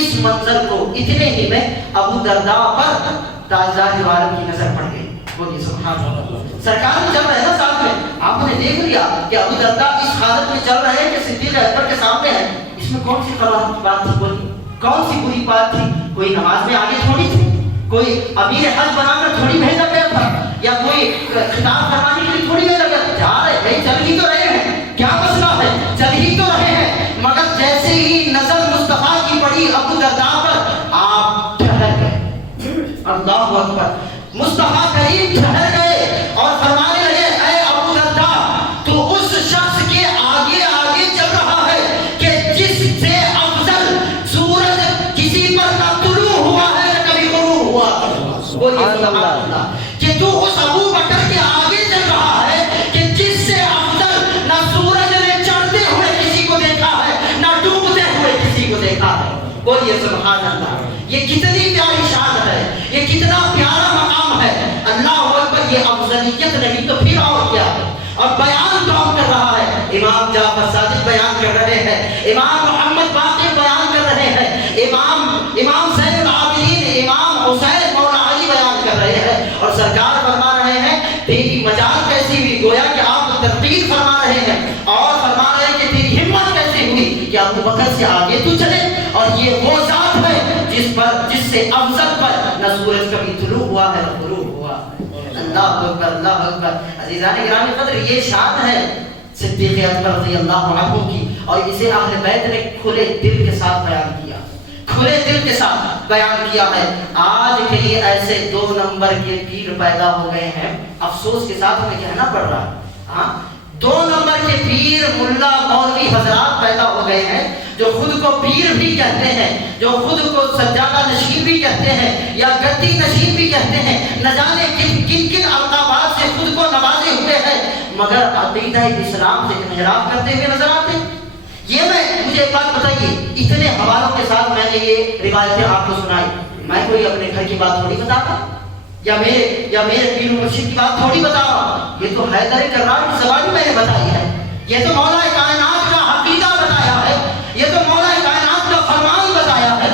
اس منظر کو اتنے ہی میں ابو درداء پر تاجدار عالم کی نظر پڑ گئی۔ بولیے سبحان اللہ۔ سرکار میں چل رہے ہیں نا ساتھ میں، آپ نے دیکھ لیا کہ ابو درداء اس حالت میں چل رہے ہیں کہ صدیق اکبر کے سامنے ہے۔ اس میں کون سی قباحت بات تھی؟ بولی کون سی بری بات تھی؟ کوئی نماز میں آگے تھوڑی تھی، کوئی امیر حج بنا کر تھوڑی بھیجا گیا تھا، یا کوئی خطاب فرمانے کے لیے تھوڑی بھیجا گیا تھا۔ جا رہے ہیں، چل ہی تو رہے ہیں، کیا مسئلہ ہے؟ چل ہی تو رہے ہیں۔ مگر جیسے ہی نظر مصطفیٰ کی پڑی ابو درداء پر، آپ ٹھہر گئے۔ اللہ اکبر۔ مصطفیٰ کریم ٹھہر گئے اور فرمانے لگے اے ابو درداء، تو اس شخص کے آگے آگے چل رہا ہے کہ جس سے افضل سورج کسی پر نہ طلوع ہوا ہے نہ کبھی غروب ہوا۔ بولیے سبحان اللہ۔ کہ تو اس ابو بکر کے آگے چل رہا ہے کہ جس سے افضل نہ سورج نے بولیے سبحان اللہ. یہ کتنی پیاری شان ہے, یہ کتنا پیارا مقام ہے. اللہ اکبر. یہ افضلیت نہیں تو پھر اور کیا ہے. اور بیان کون کر رہا ہے؟ امام جعفر صادق بیان کر رہے ہیں, امام محمد باقر بیان کر رہے ہیں, امام زین العابدین امام حسین مولا علی بیان کر رہے ہیں. اور سرکار فرما رہے ہیں تیری مجال کیسی ہوئی, گویا کہ آپ ترتیب فرما رہے ہیں اور فرما رہے ہیں کہ تیری ہمت کیسی ہوئی کہ ابو بکر سے آگے تو چلے. اور یہ وہ ذات ہے جس سے افضل پر نہ سورج کبھی طلوع ہوا ہے نہ غروب ہوا ہے. اللہ اکبر, اللہ اکبر. عزیزان گرامی قدر, یہ شان ہے صدیق اکبر رضی اللہ عنہ کی, اور اسے اہل بیت نے کھلے دل کے ساتھ بیان کیا, کھلے دل کے ساتھ بیان کیا ہے. آج کے لیے ایسے 2 نمبر کے پیر پیدا ہو گئے ہیں, افسوس کے ساتھ ہمیں کہنا پڑ رہا ہے. ہاں, 2 نمبر کے پیر ملا مولوی حضرات پیدا ہو گئے ہیں جو خود کو پیر بھی کہتے ہیں, جو خود کو سجادہ نشین بھی کہتے ہیں یا گدی نشین بھی کہتے ہیں, نہ جانے کن کن القابات سے خود کو نوازے ہوئے ہیں, مگر عقیدہ اسلام سے انحراف کرتے ہوئے نظر آتے ہیں. یہ مجھے ایک بات بتائیے, اتنے حوالوں کے ساتھ میں نے یہ روایتیں آپ کو سنائی, میں کوئی اپنے گھر کی بات تھوڑی بتا رہا یا میرے پیر مرشد کی بات تھوڑی بتا رہا ہوں. یہ تو حیدر کرار کی زبان میں نے بتائی ہے, یہ تو مولا کائنات کا عقیدہ بتایا ہے, یہ تو مولا کائنات کا فرمان بتایا ہے.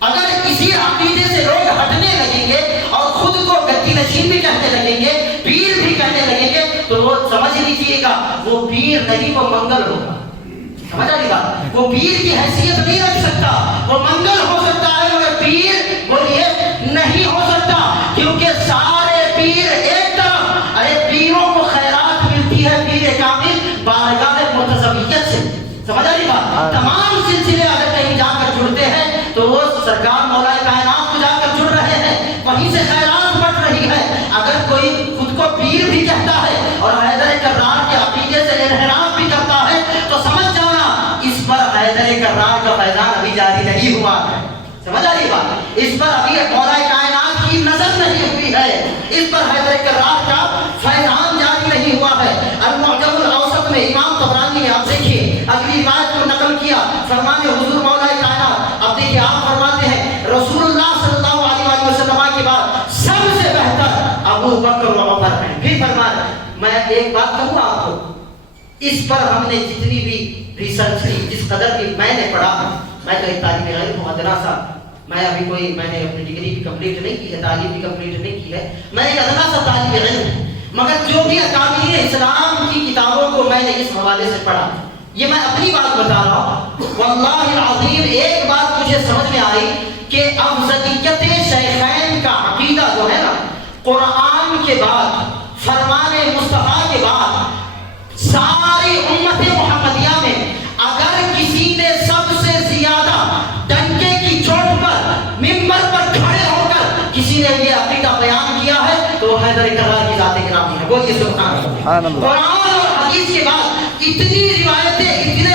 اگر اسی عقیدے سے لوگ ہٹنے لگیں گے اور خود کو گدی نشین بھی کہنے لگیں گے, پیر بھی کہنے لگیں گے, تو وہ سمجھ لیجیے گا وہ پیر نہیں, وہ منگل ہوگا. سمجھ آئے گا, وہ پیر کی حیثیت نہیں رکھ سکتا, وہ منگل ہو سکتا ہے مگر پیر بولیے نہیں ہو سکتا, کیونکہ سارے پیر ایک طرف. ارے پیروں کو خیرات ملتی ہے پیر کامل بارگاہ مرتضویت سے. سمجھ آئے گا, تمام سلسلے اگر کہیں جا کر جڑتے ہیں تو وہ سرکار مولا کائنات کو جا کر جڑ رہے ہیں, وہیں سے خیرات بٹ رہی ہے. اگر کوئی خود کو پیر بھی کہتا ہے اور حیدر کرار کے عقیدے سے انحراف بھی کرتا ہے تو سمجھ جانا اس پر حیدر کرار کا فیضان ابھی جاری نہیں ہوا ہے. سمجھ آ رہی بات, اس پر ابھی مولا کائنات کی نظر نہیں ہوئی ہے, اس پر حیدر کرار کا فیضان جاری نہیں ہوا ہے. المعجم الاوسط میں امام طبرانی نے, آپ دیکھیے اگلی روایت کو نقل کیا, فرمان حضور مولا کائنات. اب دیکھیے آپ فرماتے ہیں رسول اللہ صلی اللہ علیہ وسلم کے بعد سب سے بہتر ابو بکر و عمر ہیں. پھر فرمایا, میں ایک بات کہوں آپ کو, اس پر ہم نے جتنی بھی ریسرچ کی, جس قدر بھی میں نے پڑھا, میں تو ایک طالب علم ہوں ادنا سا, میں نے اپنی ڈگری بھی کمپلیٹ نہیں کی ہے, تعلیم بھی کمپلیٹ نہیں کی ہے, میں ایک ادنا سا طالب علم ہوں, مگر جو بھی اکابرین اسلام کی کتابوں کو میں نے اس حوالے سے پڑھا, یہ میں اپنی بات بتا رہا ہوں, واللہ العظیم ایک بات مجھے سمجھ میں آئی کہ افضلیت شیخین کا عقیدہ جو ہے نا, قرآن کے بعد, فرمان مصطفیٰ کے بعد, ساری امت محمدیہ میں اگر کسی نے سب سے زیادہ ڈنکے کی چوٹ پر منبر پر کھڑے ہو کر کسی نے یہ عقیدہ بیان کیا ہے تو وہ حیدر کرار کی ذات گرامی ہے. بولیے سبحان اللہ. قرآن اور حدیث کے بعد اتنی روایتیں, اتنے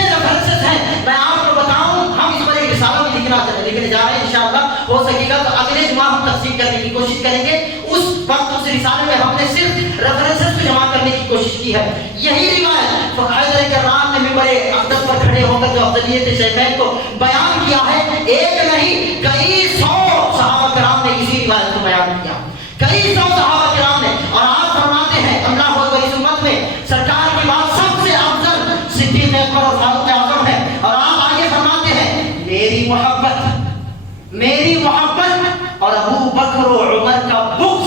ریفرنسز ہیں, میں آپ کو بتاؤں, ہم اس پر ایک رسالہ بھی لکھنے جا رہے ہیں انشاءاللہ. ہو سکے گا تو اگلے جمعہ ہم تفصیل کرنے کی کوشش کریں گے. اس وقت اس رسالے میں ہم نے صرف ریفرنسز کو جمع کرنے کی کوشش کی ہے. یہی روایت حیدر کرار نے منبر اقدس پر کھڑے ہو کر جو افضلیت شیخین کو بیان کیا ہے, ایک نہیں کئی 100 صحابہ کرام نے اسی روایت کو بیان کیا, کئی 100 صحابہ کرام نے. اور آپ فرماتے ہیں اللہ اکبر, اس امت میں سرکار کی بات سب سے افضل صدیق اکبر اور فاروق اعظم ہے. اور آپ آگے فرماتے ہیں میری محبت اور ابو بکر و عمر کا بغض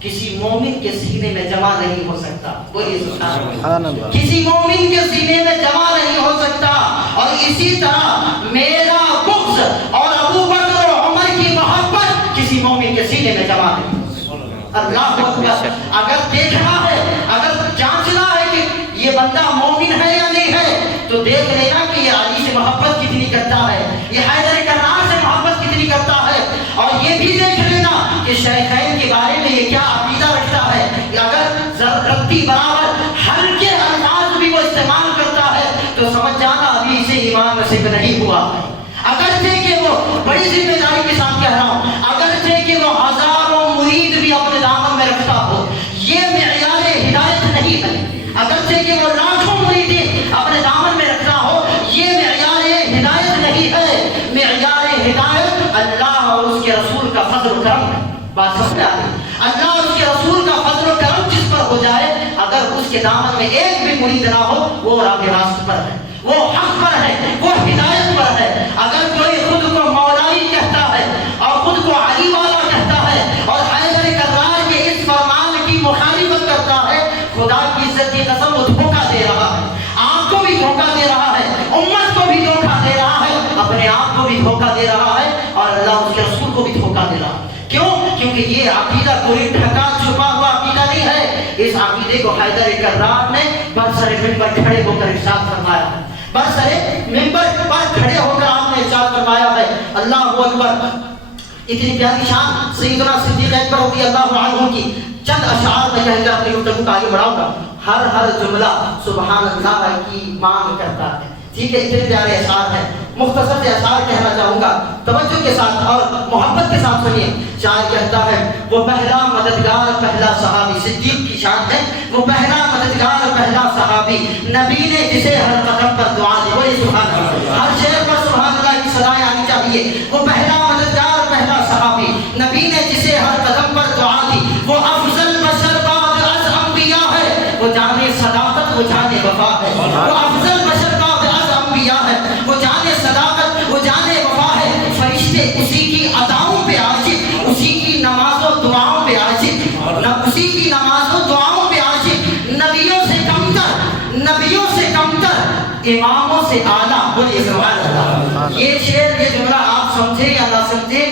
کسی مومن کے سینے میں جمع نہیں ہو سکتا. بولیے سبحان اللہ. کسی مومن کے سینے میں جمع نہیں ہو سکتا. اور اسی طرح میرا بغض اور ابو بکر و عمر کی محبت کسی مومن کے سینے میں جمع نہیں ہو سکتا. اللہ اکبر. اگر دیکھنا ہے, اگر جانچنا ہے کہ یہ بندہ مومن ہے یا نہیں ہے, تو دیکھ لینا کہ یہ علی سے محبت کتنی کرتا ہے, یہ حیدر کرار سے محبت کتنی کرتا ہے. اور یہ بھی دیکھ لینا کہ شیخین کے بارے میں یہ کیا عقیدہ رکھتا ہے. اگر رتی برابر ہلکے الفاظ بھی وہ استعمال کرتا ہے تو سمجھ جانا ابھی اسے ایمان نصیب نہیں ہوا ہے. اگرچہ کہ وہ بڑی ذمہ داری کے ساتھ کہہ رہا ہوں, اگرچہ کہ وہ ہزاروں مرید بھی اپنے دامن میں رکھتا ہو, یہ معیار ہدایت نہیں ہے. اگرچہ کہ وہ لاکھوں مرید اپنے دامن میں رکھتا ہو, یہ معیار ہدایت نہیں بات سمجھ میں آ رہی؟ اللہ اور اس کے رسول کا فضل و کرم جس پر ہو جائے، اگر اس کے دامن میں ایک بھی مرید نہ ہو، وہ راہ راست پر ہے، وہ حق پر ہے، وہ ہدایت پر ہے۔ اگر کوئی خود کو مولائی کہتا ہے اور خود کو علی والا کہتا ہے اور حیدر کرار کے اس فرمان کی مخالفت کرتا ہے، خدا کی عزت کی قسم وہ دھوکہ دے رہا ہے، آپ کو بھی دھوکہ دے رہا ہے، امت کو بھی دھوکہ دے رہا ہے، اپنے آپ کو بھی دھوکہ دے رہا ہے، اور اللہ اس کے رسول کو بھی دھوکہ دے رہا ہے۔ کیوں؟ کیونکہ یہ عقیدہ کوئی ڈھکا چھپا ہوا عقیدہ نہیں ہے۔ اس عقیدے کو حیدر کرار نے برسر منبر کھڑے ہو کر ارشاد فرمایا ہے، برسر منبر پر کھڑے ہو کر آپ نے ارشاد فرمایا ہے، اللہ اکبر۔ اتنی پیاری شان سیدنا صدیق اکبر رضی اللہ عنہ کی چند اشعار میں کہہ کر اپنی گفتگو کو آگے بڑھاؤں گا۔ ہر جملہ سبحان اللہ کی مانگ کرتا ہے، ٹھیک ہے؟ اتنے پیارے اشعار ہیں، مختصر سے اشعار کہنا چاہوں گا، توجہ کے ساتھ اور محبت کے ساتھ سنیے۔ شاعر کہتا ہے، وہ پہلا مددگار پہلا صحابی، صدیق کی شان ہے، وہ پہلا مددگار پہلا صحابی، نبی نے جسے ہر قدم پر دعا دی، وہی سبحان اللہ، ہر شعر پر سبحان اللہ کی صدائیں آنی چاہیے۔ وہ پہلا مددگار پہلا صحابی، نبی نے جسے ہر قدم پر دعا دی، وہ افضل بشر بعد از انبیاء ہے، وہ جانے صداقت وہ جانے وفا ہے، وہ افضل بشر بعد از انبیاء ہے، وہ جانے صداقت وہ جانے وفا ہے، فرشتے اسی کی اداؤں پہ عاشق، اسی کی نماز و دعاؤں پہ عاشق، اسی کی نماز و دعاؤں پہ عاشق، نبیوں سے کمتر، نبیوں سے کمتر، اماموں سے اعلیٰ، بولیے سبحان اللہ۔ یہ شعر، یہ جملہ آپ سمجھے یا نہ سمجھے،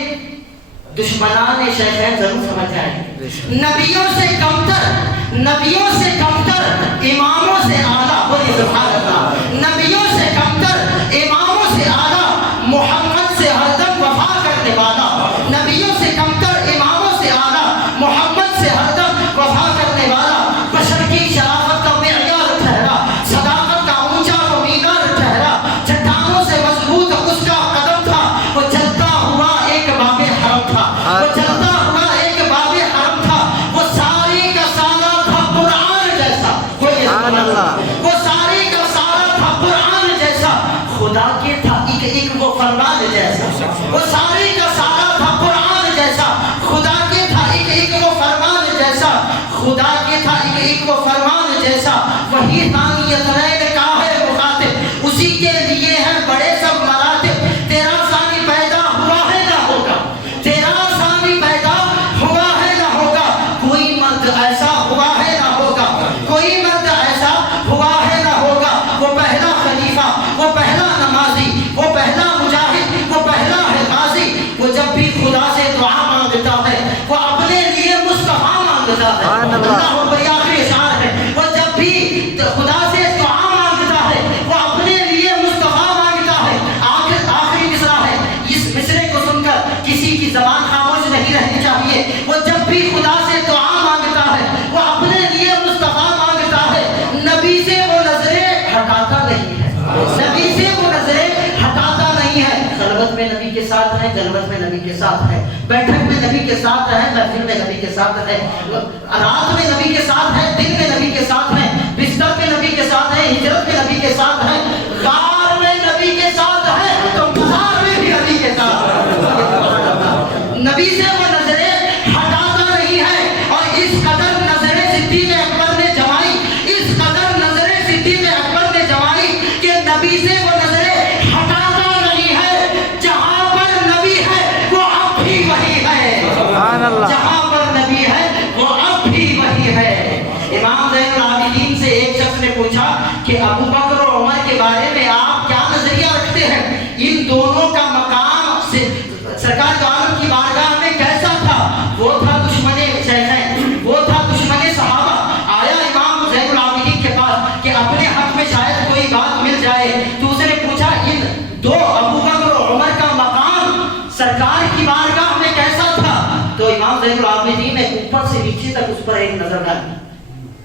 دشمنان شیخین ضرور سمجھ جائیں گے۔ نبیوں سے کمتر، نبیوں سے کمتر، اماموں سے اعلیٰ، بولیے سبحان اللہ۔ نبیوں سے کمتر، اماموں سے اعلیٰ، محمد سے ہر دم وفا کرنے والا، نبیوں سے کمتر، اماموں سے اعلیٰ، محمد سے ہر دم وفا کرنے والا، بشر کی شرافت کا معیار ٹھہرا، صداقت کا اونچا و مینار ٹھہرا، چٹانوں سے مضبوط اس کا قدم تھا، وہ چلتا ہوا ایک باب حرم تھا، وہ چلتا ہوا ایک باب حرم تھا، وہ ساری کا سارا تھا قرآن جیسا، وہ ساری کا سارا تھا قرآن جیسا، خدا کے تھا ایک وہ فرمان جیسا، وہ ساری کا سارا تھا قرآن جیسا، خدا کے تھا ایک وہ فرمان جیسا، خدا کے تھا ایک وہ فرمان جیسا، وہی ثانیت رین کا ہے مخاطب، اسی کے لیے ہے بڑے سب مراتب، تیرا ثانی پیدا ہوا ہے نہ ہوگا، تیرا ثانی پیدا ہوا ہے نہ ہوگا، کوئی مرد ایسا ہوا ہے نہ ہوگا، کوئی مرد ایسا ہوا ہے نہ ہوگا، وہ پہلا خلیفہ، وہ پہلا نمازی، وہ پہلا مجاہد، وہ پہلا ہے غازی، وہ جب بھی خدا سے دعا مانگتا ہے وہ اپنے لیے مصطفیٰ مانگتا ہے، اللہ بڑی آخری اشعار ہے، وہ جب بھی خدا سے دعا مانگتا ہے وہ اپنے لیے مصطفیٰ مانگتا ہے۔ آخری مصرع ہے، اس مصرے کو سن کر کسی کی زبان خاموش نہیں رہنی چاہیے، وہ جب بھی خدا سے دعا مانگتا ہے وہ اپنے لیے مصطفیٰ مانگتا ہے، نبی سے وہ نظریں ہٹاتا نہیں ہے، نبی سے وہ نظریں ہٹاتا نہیں ہے، خلوت میں نبی کے ساتھ ہے، جلوت میں نبی کے ساتھ ہے، بیٹھک میں نبی کے ساتھ ہے، محفل میں نبی کے ساتھ ہے، رات میں نبی کے ساتھ ہے، دن میں نبی کے ساتھ ہے، بستر میں نبی کے ساتھ ہے، ہجرت میں نبی کے ساتھ ہے، غار میں نبی کے ساتھ ہے، تو مزار میں بھی نبی کے ساتھ ہے، نبی سے وہ نظریں ہٹاتا نہیں ہے، اور اس قدر نظریں صدیق اکبر نے جمائی، اس قدر نظریں صدیق اکبر نے جمائی کہ نبی سے وہ نظریں ہٹاتا نہیں ہے، جہاں پر نبی ہے وہ اب بھی وہی ہے، جہاں پر نبی ہے وہ اب بھی وہی ہے۔ امام زین العابدین سے ایک شخص نے پوچھا کہ ابو بکر اور عمر کے بارے میں آپ کیا نظریہ رکھتے ہیں، ان دونوں کا مقام سے سرکار دو عالم کی بارگاہ میں کیسا تھا؟ وہ تھا دشمن شیخین، وہ تھا دشمن صحابہ، آیا امام زین العابدین کے پاس کہ اپنے حق میں شاید کوئی بات مل جائے، تو اس نے پوچھا ان دو ابو بکر اور عمر کا مقام سرکار کی بارگاہ میں کیسا تھا؟ تو امام زین العابدین نے اوپر سے نیچے تک اس پر ایک نظر ڈالی،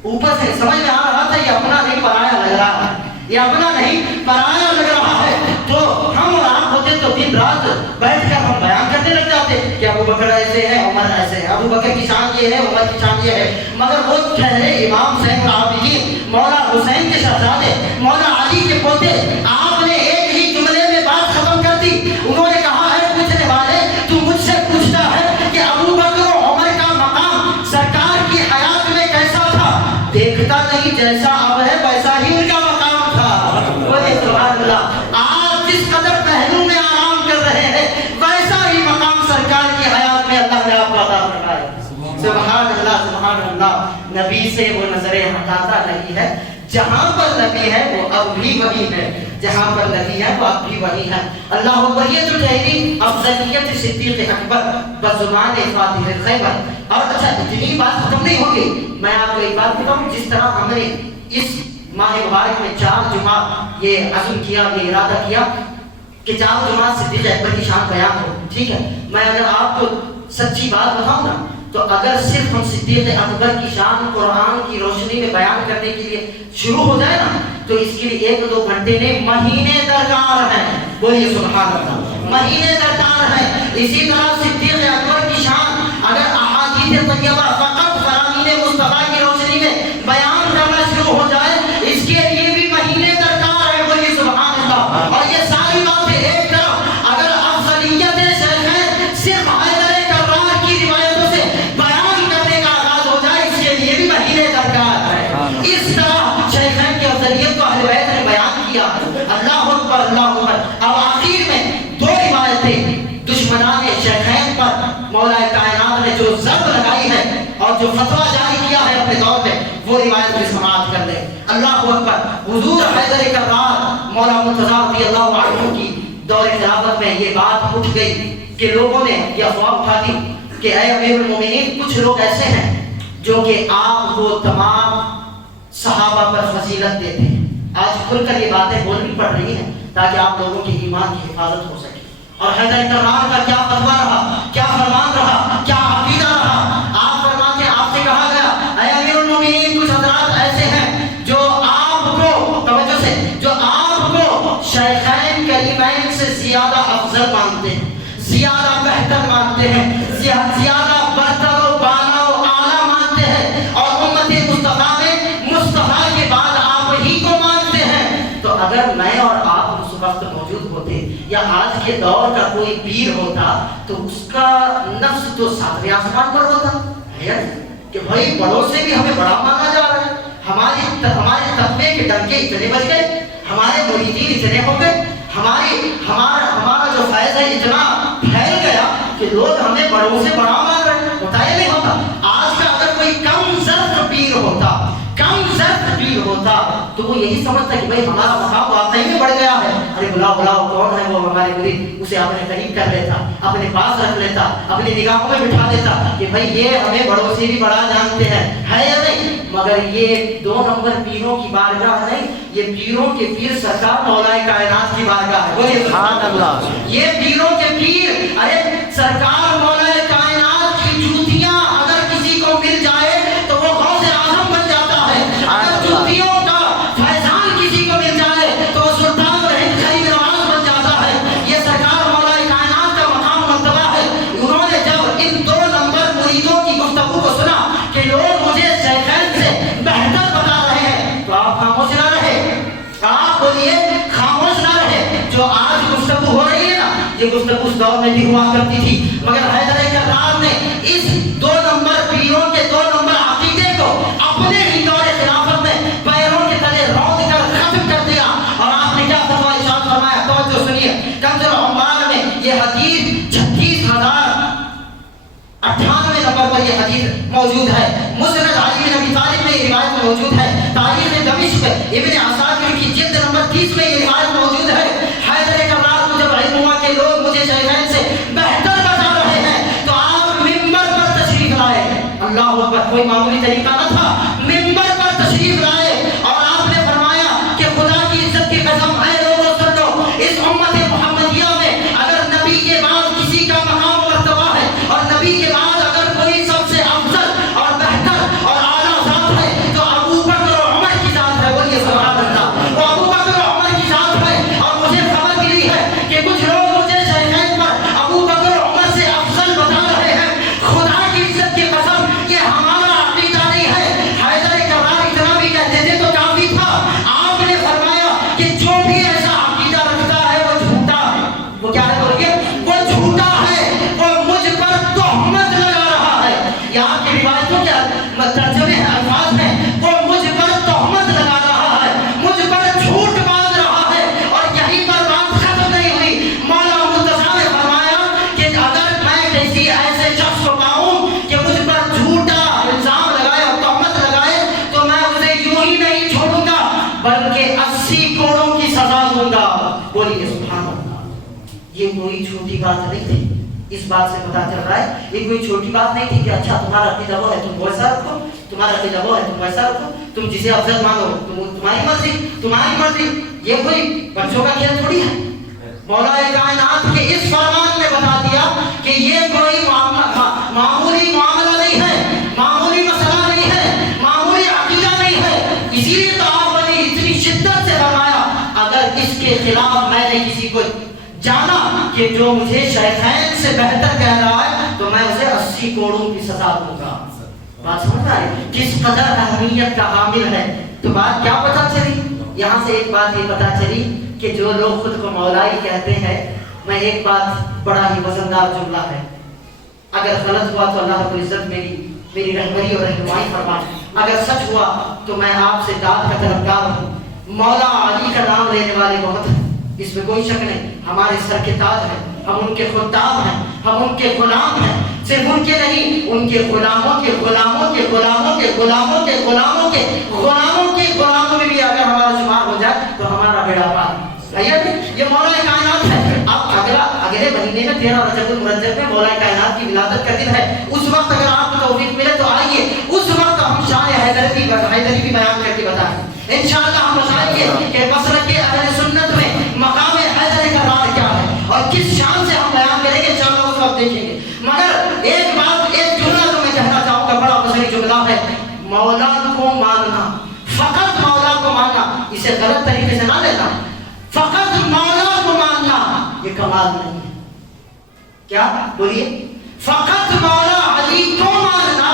اوپر سے سمجھ میں آ رہا تھا یہ اپنا نہیں پرایا لگ رہا ہے، یہ اپنا نہیں پرایا لگ رہا ہے، تو ہم اور آپ ہوتے تو دن رات بیٹھ کر ہم بیان کرنے لگ جاتے کہ ابو بکر ایسے ہے، عمر ایسے ہے، ابو بکر کی شان یہ ہے، عمر کی شان یہ ہے، مگر وہ ٹھہرے امام زین العابدین، مولا حسین کے شہزادے، مولا علی کے پوتے، آپ نے ایک ہی جملے میں بات ختم کر دی، انہوں نے کہا ہے پوچھنے والے تو مجھ سے پوچھتا ہے کہ ابو بکر و عمر وہی جیسا اب ہے ویسا ہی ان کا مقام تھا. بولے سبحان اللہ. آپ جس قدر پہلو میں آرام کر رہے ہیں ویسا ہی مقام سرکار کی حیات میں اللہ نے آپ کو عطا فرمایا. سبحان اللہ سبحان اللہ. نبی سے وہ نظریں ہٹاتا نہیں ہے. جہاں پر نبی ہے وہ اب بھی وہی ہے, جہاں پر نبی ہے وہ اب بھی وہی ہے. اللہ اکبر. یہ تو ٹھہری افضلیت صدیق اکبر بزبان فاتح خیبر. اور اچھا اتنی بات ختم نہیں ہوگی, میں آپ کو ایک بات بتاؤں. جس طرح ہم نے اس ماہ مبارک میں 4 جمعہ یہ عزم کیا, یہ ارادہ کیا کہ 4 جمعہ صدیق اکبر کی شان بیان ہو, ٹھیک ہے. میں اگر آپ کو سچی بات بتاؤں نا تو اگر صرف ہم صدیق اکبر کی شان قرآن کی روشنی میں بیان کرنے کے لیے شروع ہو جائے نا تو اس کے لیے 1-2 گھنٹے نے مہینے درکار ہیں. بولیے سبحان اللہ. مہینے درکار ہیں. اسی طرح صدیق اکبر کی شان اگر احادیث طیبہ فقط فرامین مصطفیٰ کی روشنی میں بیان کرنا شروع ہو جائے اس کے لیے بھی مہینے درکار ہیں. بولیے سبحان اللہ. اور یہ ساری باتیں ایک طرف اگر افضلیت شیخین صرف حیدر کرار کی روایتوں سے بیان کرنے کا آغاز ہو جائے اس کے لیے بھی مہینے درکار ہے. اس طرح شیخین کی افضلیت کو اہل بیت نے بیان کیا. اللہ اکبر اللہ اکبر. اب آخر میں 2 روایتیں دشمنان شیخین پر مولا کائنات نے جو ضرب لگائی ہے اور جو فتویٰ جاری کیا ہے اپنے دور میں وہ روایت بھی سماعت کر لیں. اللہ اکبر. حضور حیدر کرار مولا مرتضیٰ رضی اللہ عنہ کی دور خلافت میں یہ بات اٹھ گئی کہ لوگوں نے یہ افواہ اٹھا دی کہ اے امیر المومنین کچھ لوگ ایسے ہیں جو کہ آپ کو تمام صحابہ پر فضیلت دیتے ہیں. آج کھل کر یہ باتیں بولنی پڑ رہی ہیں تاکہ آپ لوگوں کی ایمان کی حفاظت ہو سکے. اور حیدر کرار کا کیا فتویٰ رہا, کیا فرمان رہا, کیا عقیدہ رہا. آپ فرماتے ہیں آپ سے کہا گیا اے امیر المومنین کچھ حضرات ایسے ہیں جو آپ کو توجہ سے جو آپ کو شیخین کریمین سے زیادہ افضل مانتے ہیں, زیادہ بہتر مانتے ہیں, زیادہ برتر و بالا و اعلیٰ مانتے ہیں اور امت مصطفیٰ میں مصطفیٰ کے بعد آپ ہی کو مانتے ہیں. تو اگر میں اور آپ اس وقت موجود ہوتے یا آج کے دور کا کوئی پیر ہوتا تو اس کا نفس تو 7ویں آسمان پر ہوتا ہے کہ بھائی بڑوں سے بھی ہمیں بڑا مانا جا رہا ہے. ہمارے تقوی کے ڈنکے اتنے بج گئے, ہمارے مریدین اتنے ہو گئے, ہمارا جو فیض ہے اتنا پھیل گیا کہ لوگ ہمیں بڑوں سے بڑا مان رہے ہیں. ہوتا ہے نہیں ہوتا. آج کا اگر کوئی کم ضبط پیر ہوتا تو وہ یہی سمجھتا کہ بھائی ہمارا مقام واقعی میں بڑھ گیا ہے. ارے بلاؤ کون ہے وہ ہمارے مرید, اسے اپنے قریب کر لیتا, اپنے پاس رکھ لیتا, اپنی نگاہوں میں بٹھا لیتا کہ بھائی یہ ہمیں بڑوں سے بھی بڑا جانتے ہیں. ہے یا نہیں؟ مگر یہ 2 نمبر پیروں کی بارگاہ نہیں, یہ پیروں کے پیر سرکار مولا کائنات کی بارگاہ ہے. بولیے سبحان اللہ. یہ پیروں کے پیر, ارے سرکار مولا کائنات کی جوتیاں اگر کسی کو مل جائے تو وہ غوث اعظم بن جاتا ہے. اگر جوتیوں کا فیضان کسی کو مل جائے تو وہ سلطان اور ہند خلیل نواز بن جاتا ہے. یہ سرکار مولا کائنات کا مقام مرتبہ ہے. انہوں نے جب ان 2 نمبر مریدوں کی گفتگو کو سنا کہ لوگ مجھے شیخین سے بہتر بتا رہے ہیں تو آپ خاموش نہ رہے. آپ بولیے خاموش نہ رہے. جو آج گفتگو ہو رہی ہے نا یہ گفتگو اس دور میں بھی ہوا کرتی تھی, مگر حیدر کرار نے اس 2 نمبر پیروں کے 2 نمبر عقیدے کو اپنے ہی دور خلافت میں پیروں کے تلے روند کر ختم کر دیا. اور آپ نے کیا فتویٰ ارشاد فرمایا, توجہ سنیے. کنز العمال میں یہ حدیث 36,098 نمبر پر یہ حدیث موجود ہے. مسند علی بن ابی طالب میں یہ روایت موجود ہے. تاریخ دمشق ابن عساکر کی جلد نمبر 30 میں یہ روایت موجود ہے. حیدر کرار کو جب علم ہوا کہ لوگ مجھے شیخین سے بہتر بتا رہے ہیں تو آپ ممبر پر تشریف لائے. اللہ اکبر. کوئی معمولی طریقہ نہ تھا. ممبر پر تشریف لائے اور آپ نے فرمایا کہ خدا کی عزت کی قسم ہے لوگوں سن لو, اس امت محمدیہ میں اگر نبی کے بعد کسی کا مقام مرتبہ ہے اور نبی کے بعد اگر کوئی سب سے افضل اور بہتر اور اعلیٰ ذات ہے تو ابو بکر اور عمر کی ذات ہے. بولیے سبحان اللہ. وہ ابو بکر اور عمر کی ذات ہے. اور مجھے خبر ملی ہے کہ کچھ لوگ مجھے شیخین پر ابو بکر اور عمر سے افضل بتا رہے ہیں. خدا کی عزت کی قسم یہ ہمارا عقیدہ نہیں ہے. 80 کوڑوں کی سزا دوں گا۔ بولیے سبحان اللہ۔ یہ کوئی چھوٹی بات نہیں تھی، اس بات سے پتا چل رہا ہے یہ کوئی چھوٹی بات نہیں تھی کہ اچھا تمہارا عقیدہ وہ ہے تم ویسا رکھو، تمہارا عقیدہ وہ ہے تم ویسا رکھو، تم جسے افضل مانگو تمہاری مرضی تمہاری مرضی۔ یہ کوئی بچوں کا کھیل تھوڑی ہے۔ مولا کائنات کے اس فرمان نے بتا دیا کہ یہ کوئی معمولی معاملہ نہیں ہے، معمولی مسئلہ نہیں ہے، معمولی عقیدہ نہیں ہے۔ اسی لیے تو آپ نے اتنی شدت سے فرمایا اگر اس کے خلاف میں نے کسی کو جانا کہ جو مجھے شیخین سے بہتر کہہ رہا ہے تو میں اسے 80 کوڑوں کی سزا دوں گا۔ بات سمجھ رہا ہے کس قدر اہمیت کا حامل ہے۔ تو بات کیا پتہ چلی؟ یہاں سے ایک بات یہ پتہ چلی کہ جو لوگ خود کو مولائی کہتے ہیں، میں ایک بات بڑا ہی وزندار جملہ ہے، اگر غلط ہوا تو اللہ رب العزت میری رہبری اور رہنمائی فرمائے، اگر سچ ہوا تو میں آپ سے داد کا طلبگار ہوں۔ مولا علی کا نام لینے والے بہت ہیں، اس میں کوئی شک نہیں، ہمارے سر کے تاج ہیں، ہم ان کے خدام ہیں، ہم ان کے غلام ہیں، صرف ان کے نہیں، ان کے غلاموں کے غلاموں کے غلاموں کے غلاموں کے غلاموں کے غلاموں کے غلاموں میں بھی اگر ہمارا شمار ہو جائے تو ہمارا بیڑا پار۔ یہ مولا کائنات ہے۔ اب اگلے مہینے میں 13 رجب المرجب میں مولا کائنات کی ولادت کا دن ہے، اس وقت اگر آپ کو توفیق ملے تو آئیے، اس وقت ہم شان حیدری بھی بیان کر کے بتائیں انشاءاللہ۔ ہم بتائیں گے کہ مسلک کے اہل سنت میں مقام حیدر کرار کیا ہے اور کس شان سے ہم بیان کریں گے، انشاءاللہ اس وقت دیکھیں گے۔ مگر ایک بات، ایک جملہ جو میں کہنا چاہوں گا، بڑا مشہور جملہ ہے، مولا کو ماننا، فقط مولا کو ماننا، اسے غلط طریقے سے نہ لینا، فقط مولا کو ماننا یہ کمال نہیں ہے۔ کیا بولیے؟ فقط مولا علی کو ماننا،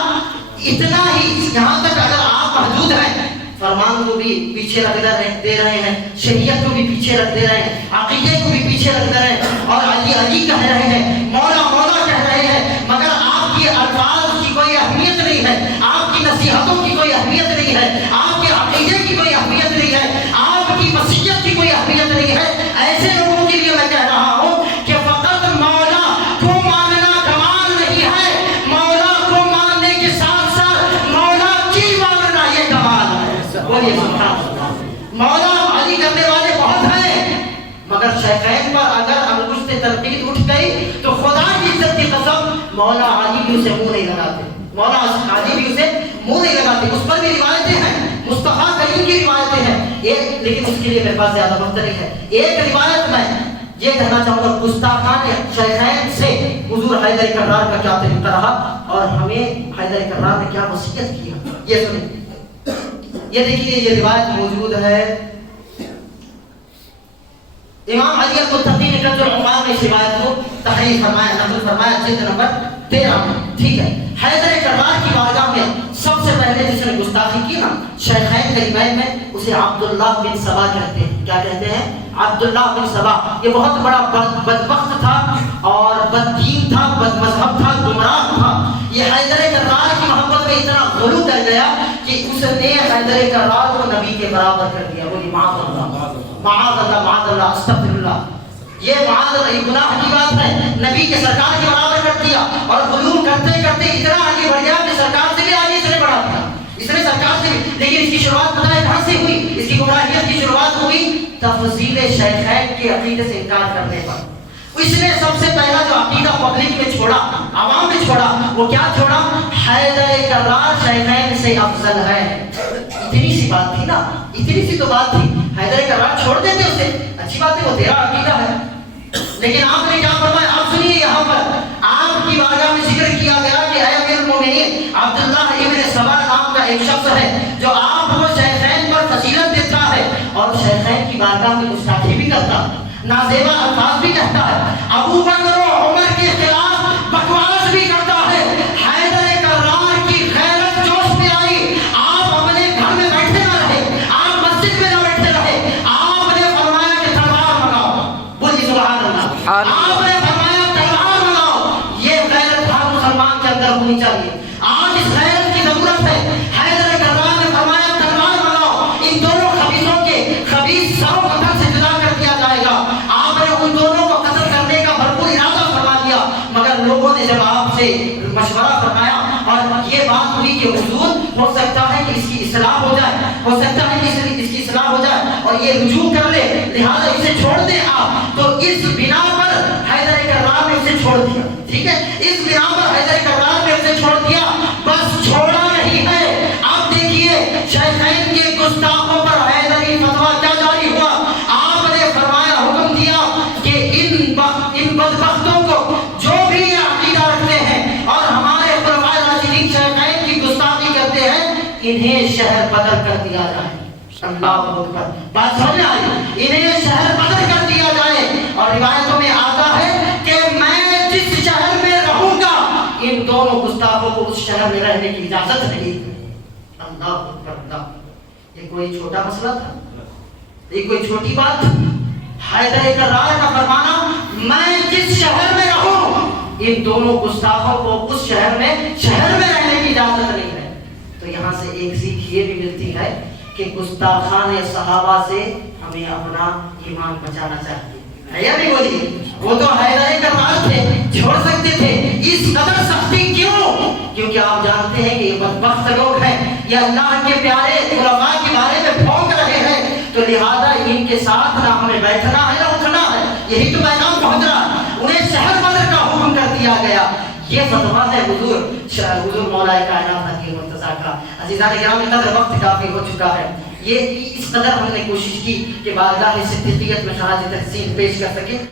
اتنا ہی، یہاں تک اگر آپ محدود ہیں، فرمان کو بھی پیچھے رکھ دے رہے ہیں، شریعت کو بھی پیچھے رکھ دے رہے ہیں، عقیدے کو بھی پیچھے رکھ دے رہے ہیں، اور علی علی کہہ رہے ہیں، مولا مولا کہہ رہے ہیں، مگر آپ کے الفاظ کی کوئی اہمیت نہیں ہے، آپ کی نصیحتوں کی کوئی اہمیت نہیں ہے، آپ کے عقیدے کی کوئی اہمیت نہیں ہے، آپ کی وصیت کی کوئی اہمیت نہیں ہے۔ ایسے لوگوں کے لیے میں کہہ رہا ہوں کہ فقط مولا کو ماننا کمال نہیں ہے، مولا کو ماننے کے ساتھ ساتھ مولا کی ماننا یہ کمال ہے۔ بولیے سبحان اللہ۔ مولا علی کرنے والے بہت ہیں، مگر شیخین پر اگر انگشت تنقید اٹھ گئی تو خدا کی عزت کی قسم مولا علی بھی اسے منہ نہیں لگاتے، مولا علی بھی اسے منہ نہیں لگاتے۔ اس پر بھی روایتیں ہیں، مصطفیٰ کریم کی روایتیں ہیں، ایک لیکن اس کے لیے میرے پاس زیادہ وقت نہیں ہے۔ ایک روایت میں یہ کہنا چاہوں گا، گستاخان شیخین سے حضور حیدر کرار کا کیا طریقہ رہا اور ہمیں حیدر کرار نے کیا وصیت کیا، یہ سنیں۔ یہ دیکھیے، یہ روایت موجود ہے، امام علی المتقی نے کنز العمال میں اس روایت کو تحریر فرمایا، نقل فرمایا، جلد نمبر 13 میں، ٹھیک ہے۔ حیدر کرار کی بارگاہ میں سب سے پہلے جس نے گستاخی کی نا شیخین کریمین میں، اسے عبداللہ بن سبا کہتے ہیں۔ کیا کہتے ہیں؟ عبداللہ بن سبا۔ یہ بہت بڑا بدبخت تھا اور بددین تھا، بد مذہب تھا، گمراہ تھا۔ یہ حیدر کرار کی محبت میں اتنا غلو کر گیا کہ اس نے حیدر کرار کو نبی کے برابر کر دیا۔ بولی معاذ اللہ معاذ اللہ معاذ اللہ استغفر اللہ۔ یہ معاذ اللہ، یہ گناہ کی بات ہے، نبی کے سرکار کے برابر کر دیا اور غلو کرتے کرتے اتنا آگے بڑھ گیا کہ سرکار سے بھی آگے اس نے بڑھا دیا، اس نے سرکار سے بھی۔ لیکن اس کی شروعات پتہ ہے کہاں سے ہوئی؟ اس کی گمراہیت کی شروعات ہوئی تفضیل شیخین کے عقیدے سے انکار کرنے پر۔ اس نے سب سے پہلا جو عقیدہ پبلک میں چھوڑا، عوام میں چھوڑا، وہ کیا چھوڑا؟ حیدر کرار شیخین سے افضل ہے۔ اتنی سی بات تھی نا، اتنی سی تو بات تھی، حیدر کرار چھوڑ دیتے اسے، اچھی بات ہے، وہ تیرا عقیدہ ہے۔ لیکن آپ نے کیا فرمایا؟ آپ سنیے، یہاں پر آپ کی بارگاہ میں ذکر کیا گیا کہ اے امیر المومنین، عبداللہ ابن سبا نام کا ایک شخص ہے جو آپ کو شیخین پر فضیلت دیتا ہے اور شیخین کی بارگاہ میں گستاخی بھی کرتا ہے، نازیبا الفاظ بھی کہتا ہے، ابو بکر و عمر کے خلاف بکواس بھی کرتا ہے۔ حیدر کرار کی غیرت جوش میں آئی، آپ اپنے گھر میں بیٹھے نہ رہے، آپ مسجد میں نہ بیٹھے رہے، آپ نے فرمایا کہ تلوار منگاؤ۔ بولیے سبحان اللہ۔ آپ نے فرمایا تلوار منگاؤ۔ یہ غیرت ہر مسلمان کے اندر ہونی چاہیے، آج اس غیرت کی ضرورت ہے۔ حیدر کرار نے فرمایا تلوار منگاؤ، ان دونوں خبیثوں کے خبیث سروں کو تن سے جدا کر دیا جائے گا۔ آپ نے ان دونوں کو قتل کرنے کا بھرپور ارادہ فرما دیا، مگر لوگوں نے جب آپ سے مشورہ فرمایا اور یہ بات ہوئی کہ حضور ہو سکتا ہے کہ اس کی اصلاح ہو جائے، ہو سکتا ہے کہ اس کی اصلاح ہو جائے، اور یہ رجوع کر لے، لہٰذا اسے چھوڑ دیں آپ، تو اس بنا پر حیدر کرار نے اسے چھوڑ دیا، ٹھیک ہے، اس بنا پر حیدر کرار نے اسے چھوڑ دیا، بس چھوڑا نہیں ہے۔ آپ دیکھیے شیخین کے گستاخوں پر حیدری فتویٰ کیا جاری ہوا، آپ نے فرمایا، حکم دیا کہ ان بدبختوں کو جو بھی عقیدہ رکھتے ہیں اور ہمارے خلفائے راشدین شیخین کی گستاخی کرتے ہیں، انہیں شہر بدر کر دیا جائے۔ اللہ اکبر، بات سمجھ آئی؟ انہیں شہر بدر کر دیا جائے، اور روایتوں میں آتا ہے کہ میں جس شہر میں رہوں گا ان دونوں گستاخوں کو اس شہر میں رہنے کی اجازت نہیں۔ اللہ اکبر، اللہ، یہ کوئی چھوٹا مسئلہ تھا؟ یہ کوئی چھوٹی بات؟ حیدر کرار کا فرمانا، میں جس شہر میں رہوں ان دونوں گستاخوں کو اس شہر میں رہنے کی اجازت نہیں ہے۔ تو یہاں سے ایک سیکھ یہ بھی ملتی ہے کہ گستاخان صحابہ سے ہمیں اپنا ایمان بچانا چاہیے، ہے یا نہیں؟ بولیے، وہ تو حیدر کرار تھے، چھوڑ سکتے تھے، اس قدر سختی کیوں؟ کیونکہ آپ جانتے ہیں کہ یہ بدبخت لوگ ہیں، یہ اللہ کے پیارے علماء کے بارے میں بھونک رہے ہیں، تو لہذا ان کے ساتھ نہ ہمیں بیٹھنا ہے نہ اٹھنا ہے، یہی تو پیغام پہنچ رہا ہے۔ انہیں شہر بدر کا حکم کر دیا گیا۔ یہ فتویٰ ہے حضور مولا کائنات حکیم مرتضیٰ کا۔ عزیزان کرام، قدر وقت کافی ہو چکا ہے، یہ اس قدر ہم نے کوشش کی کہ بارگاہ صدیقیت میں خراج تحسین پیش کر سکیں۔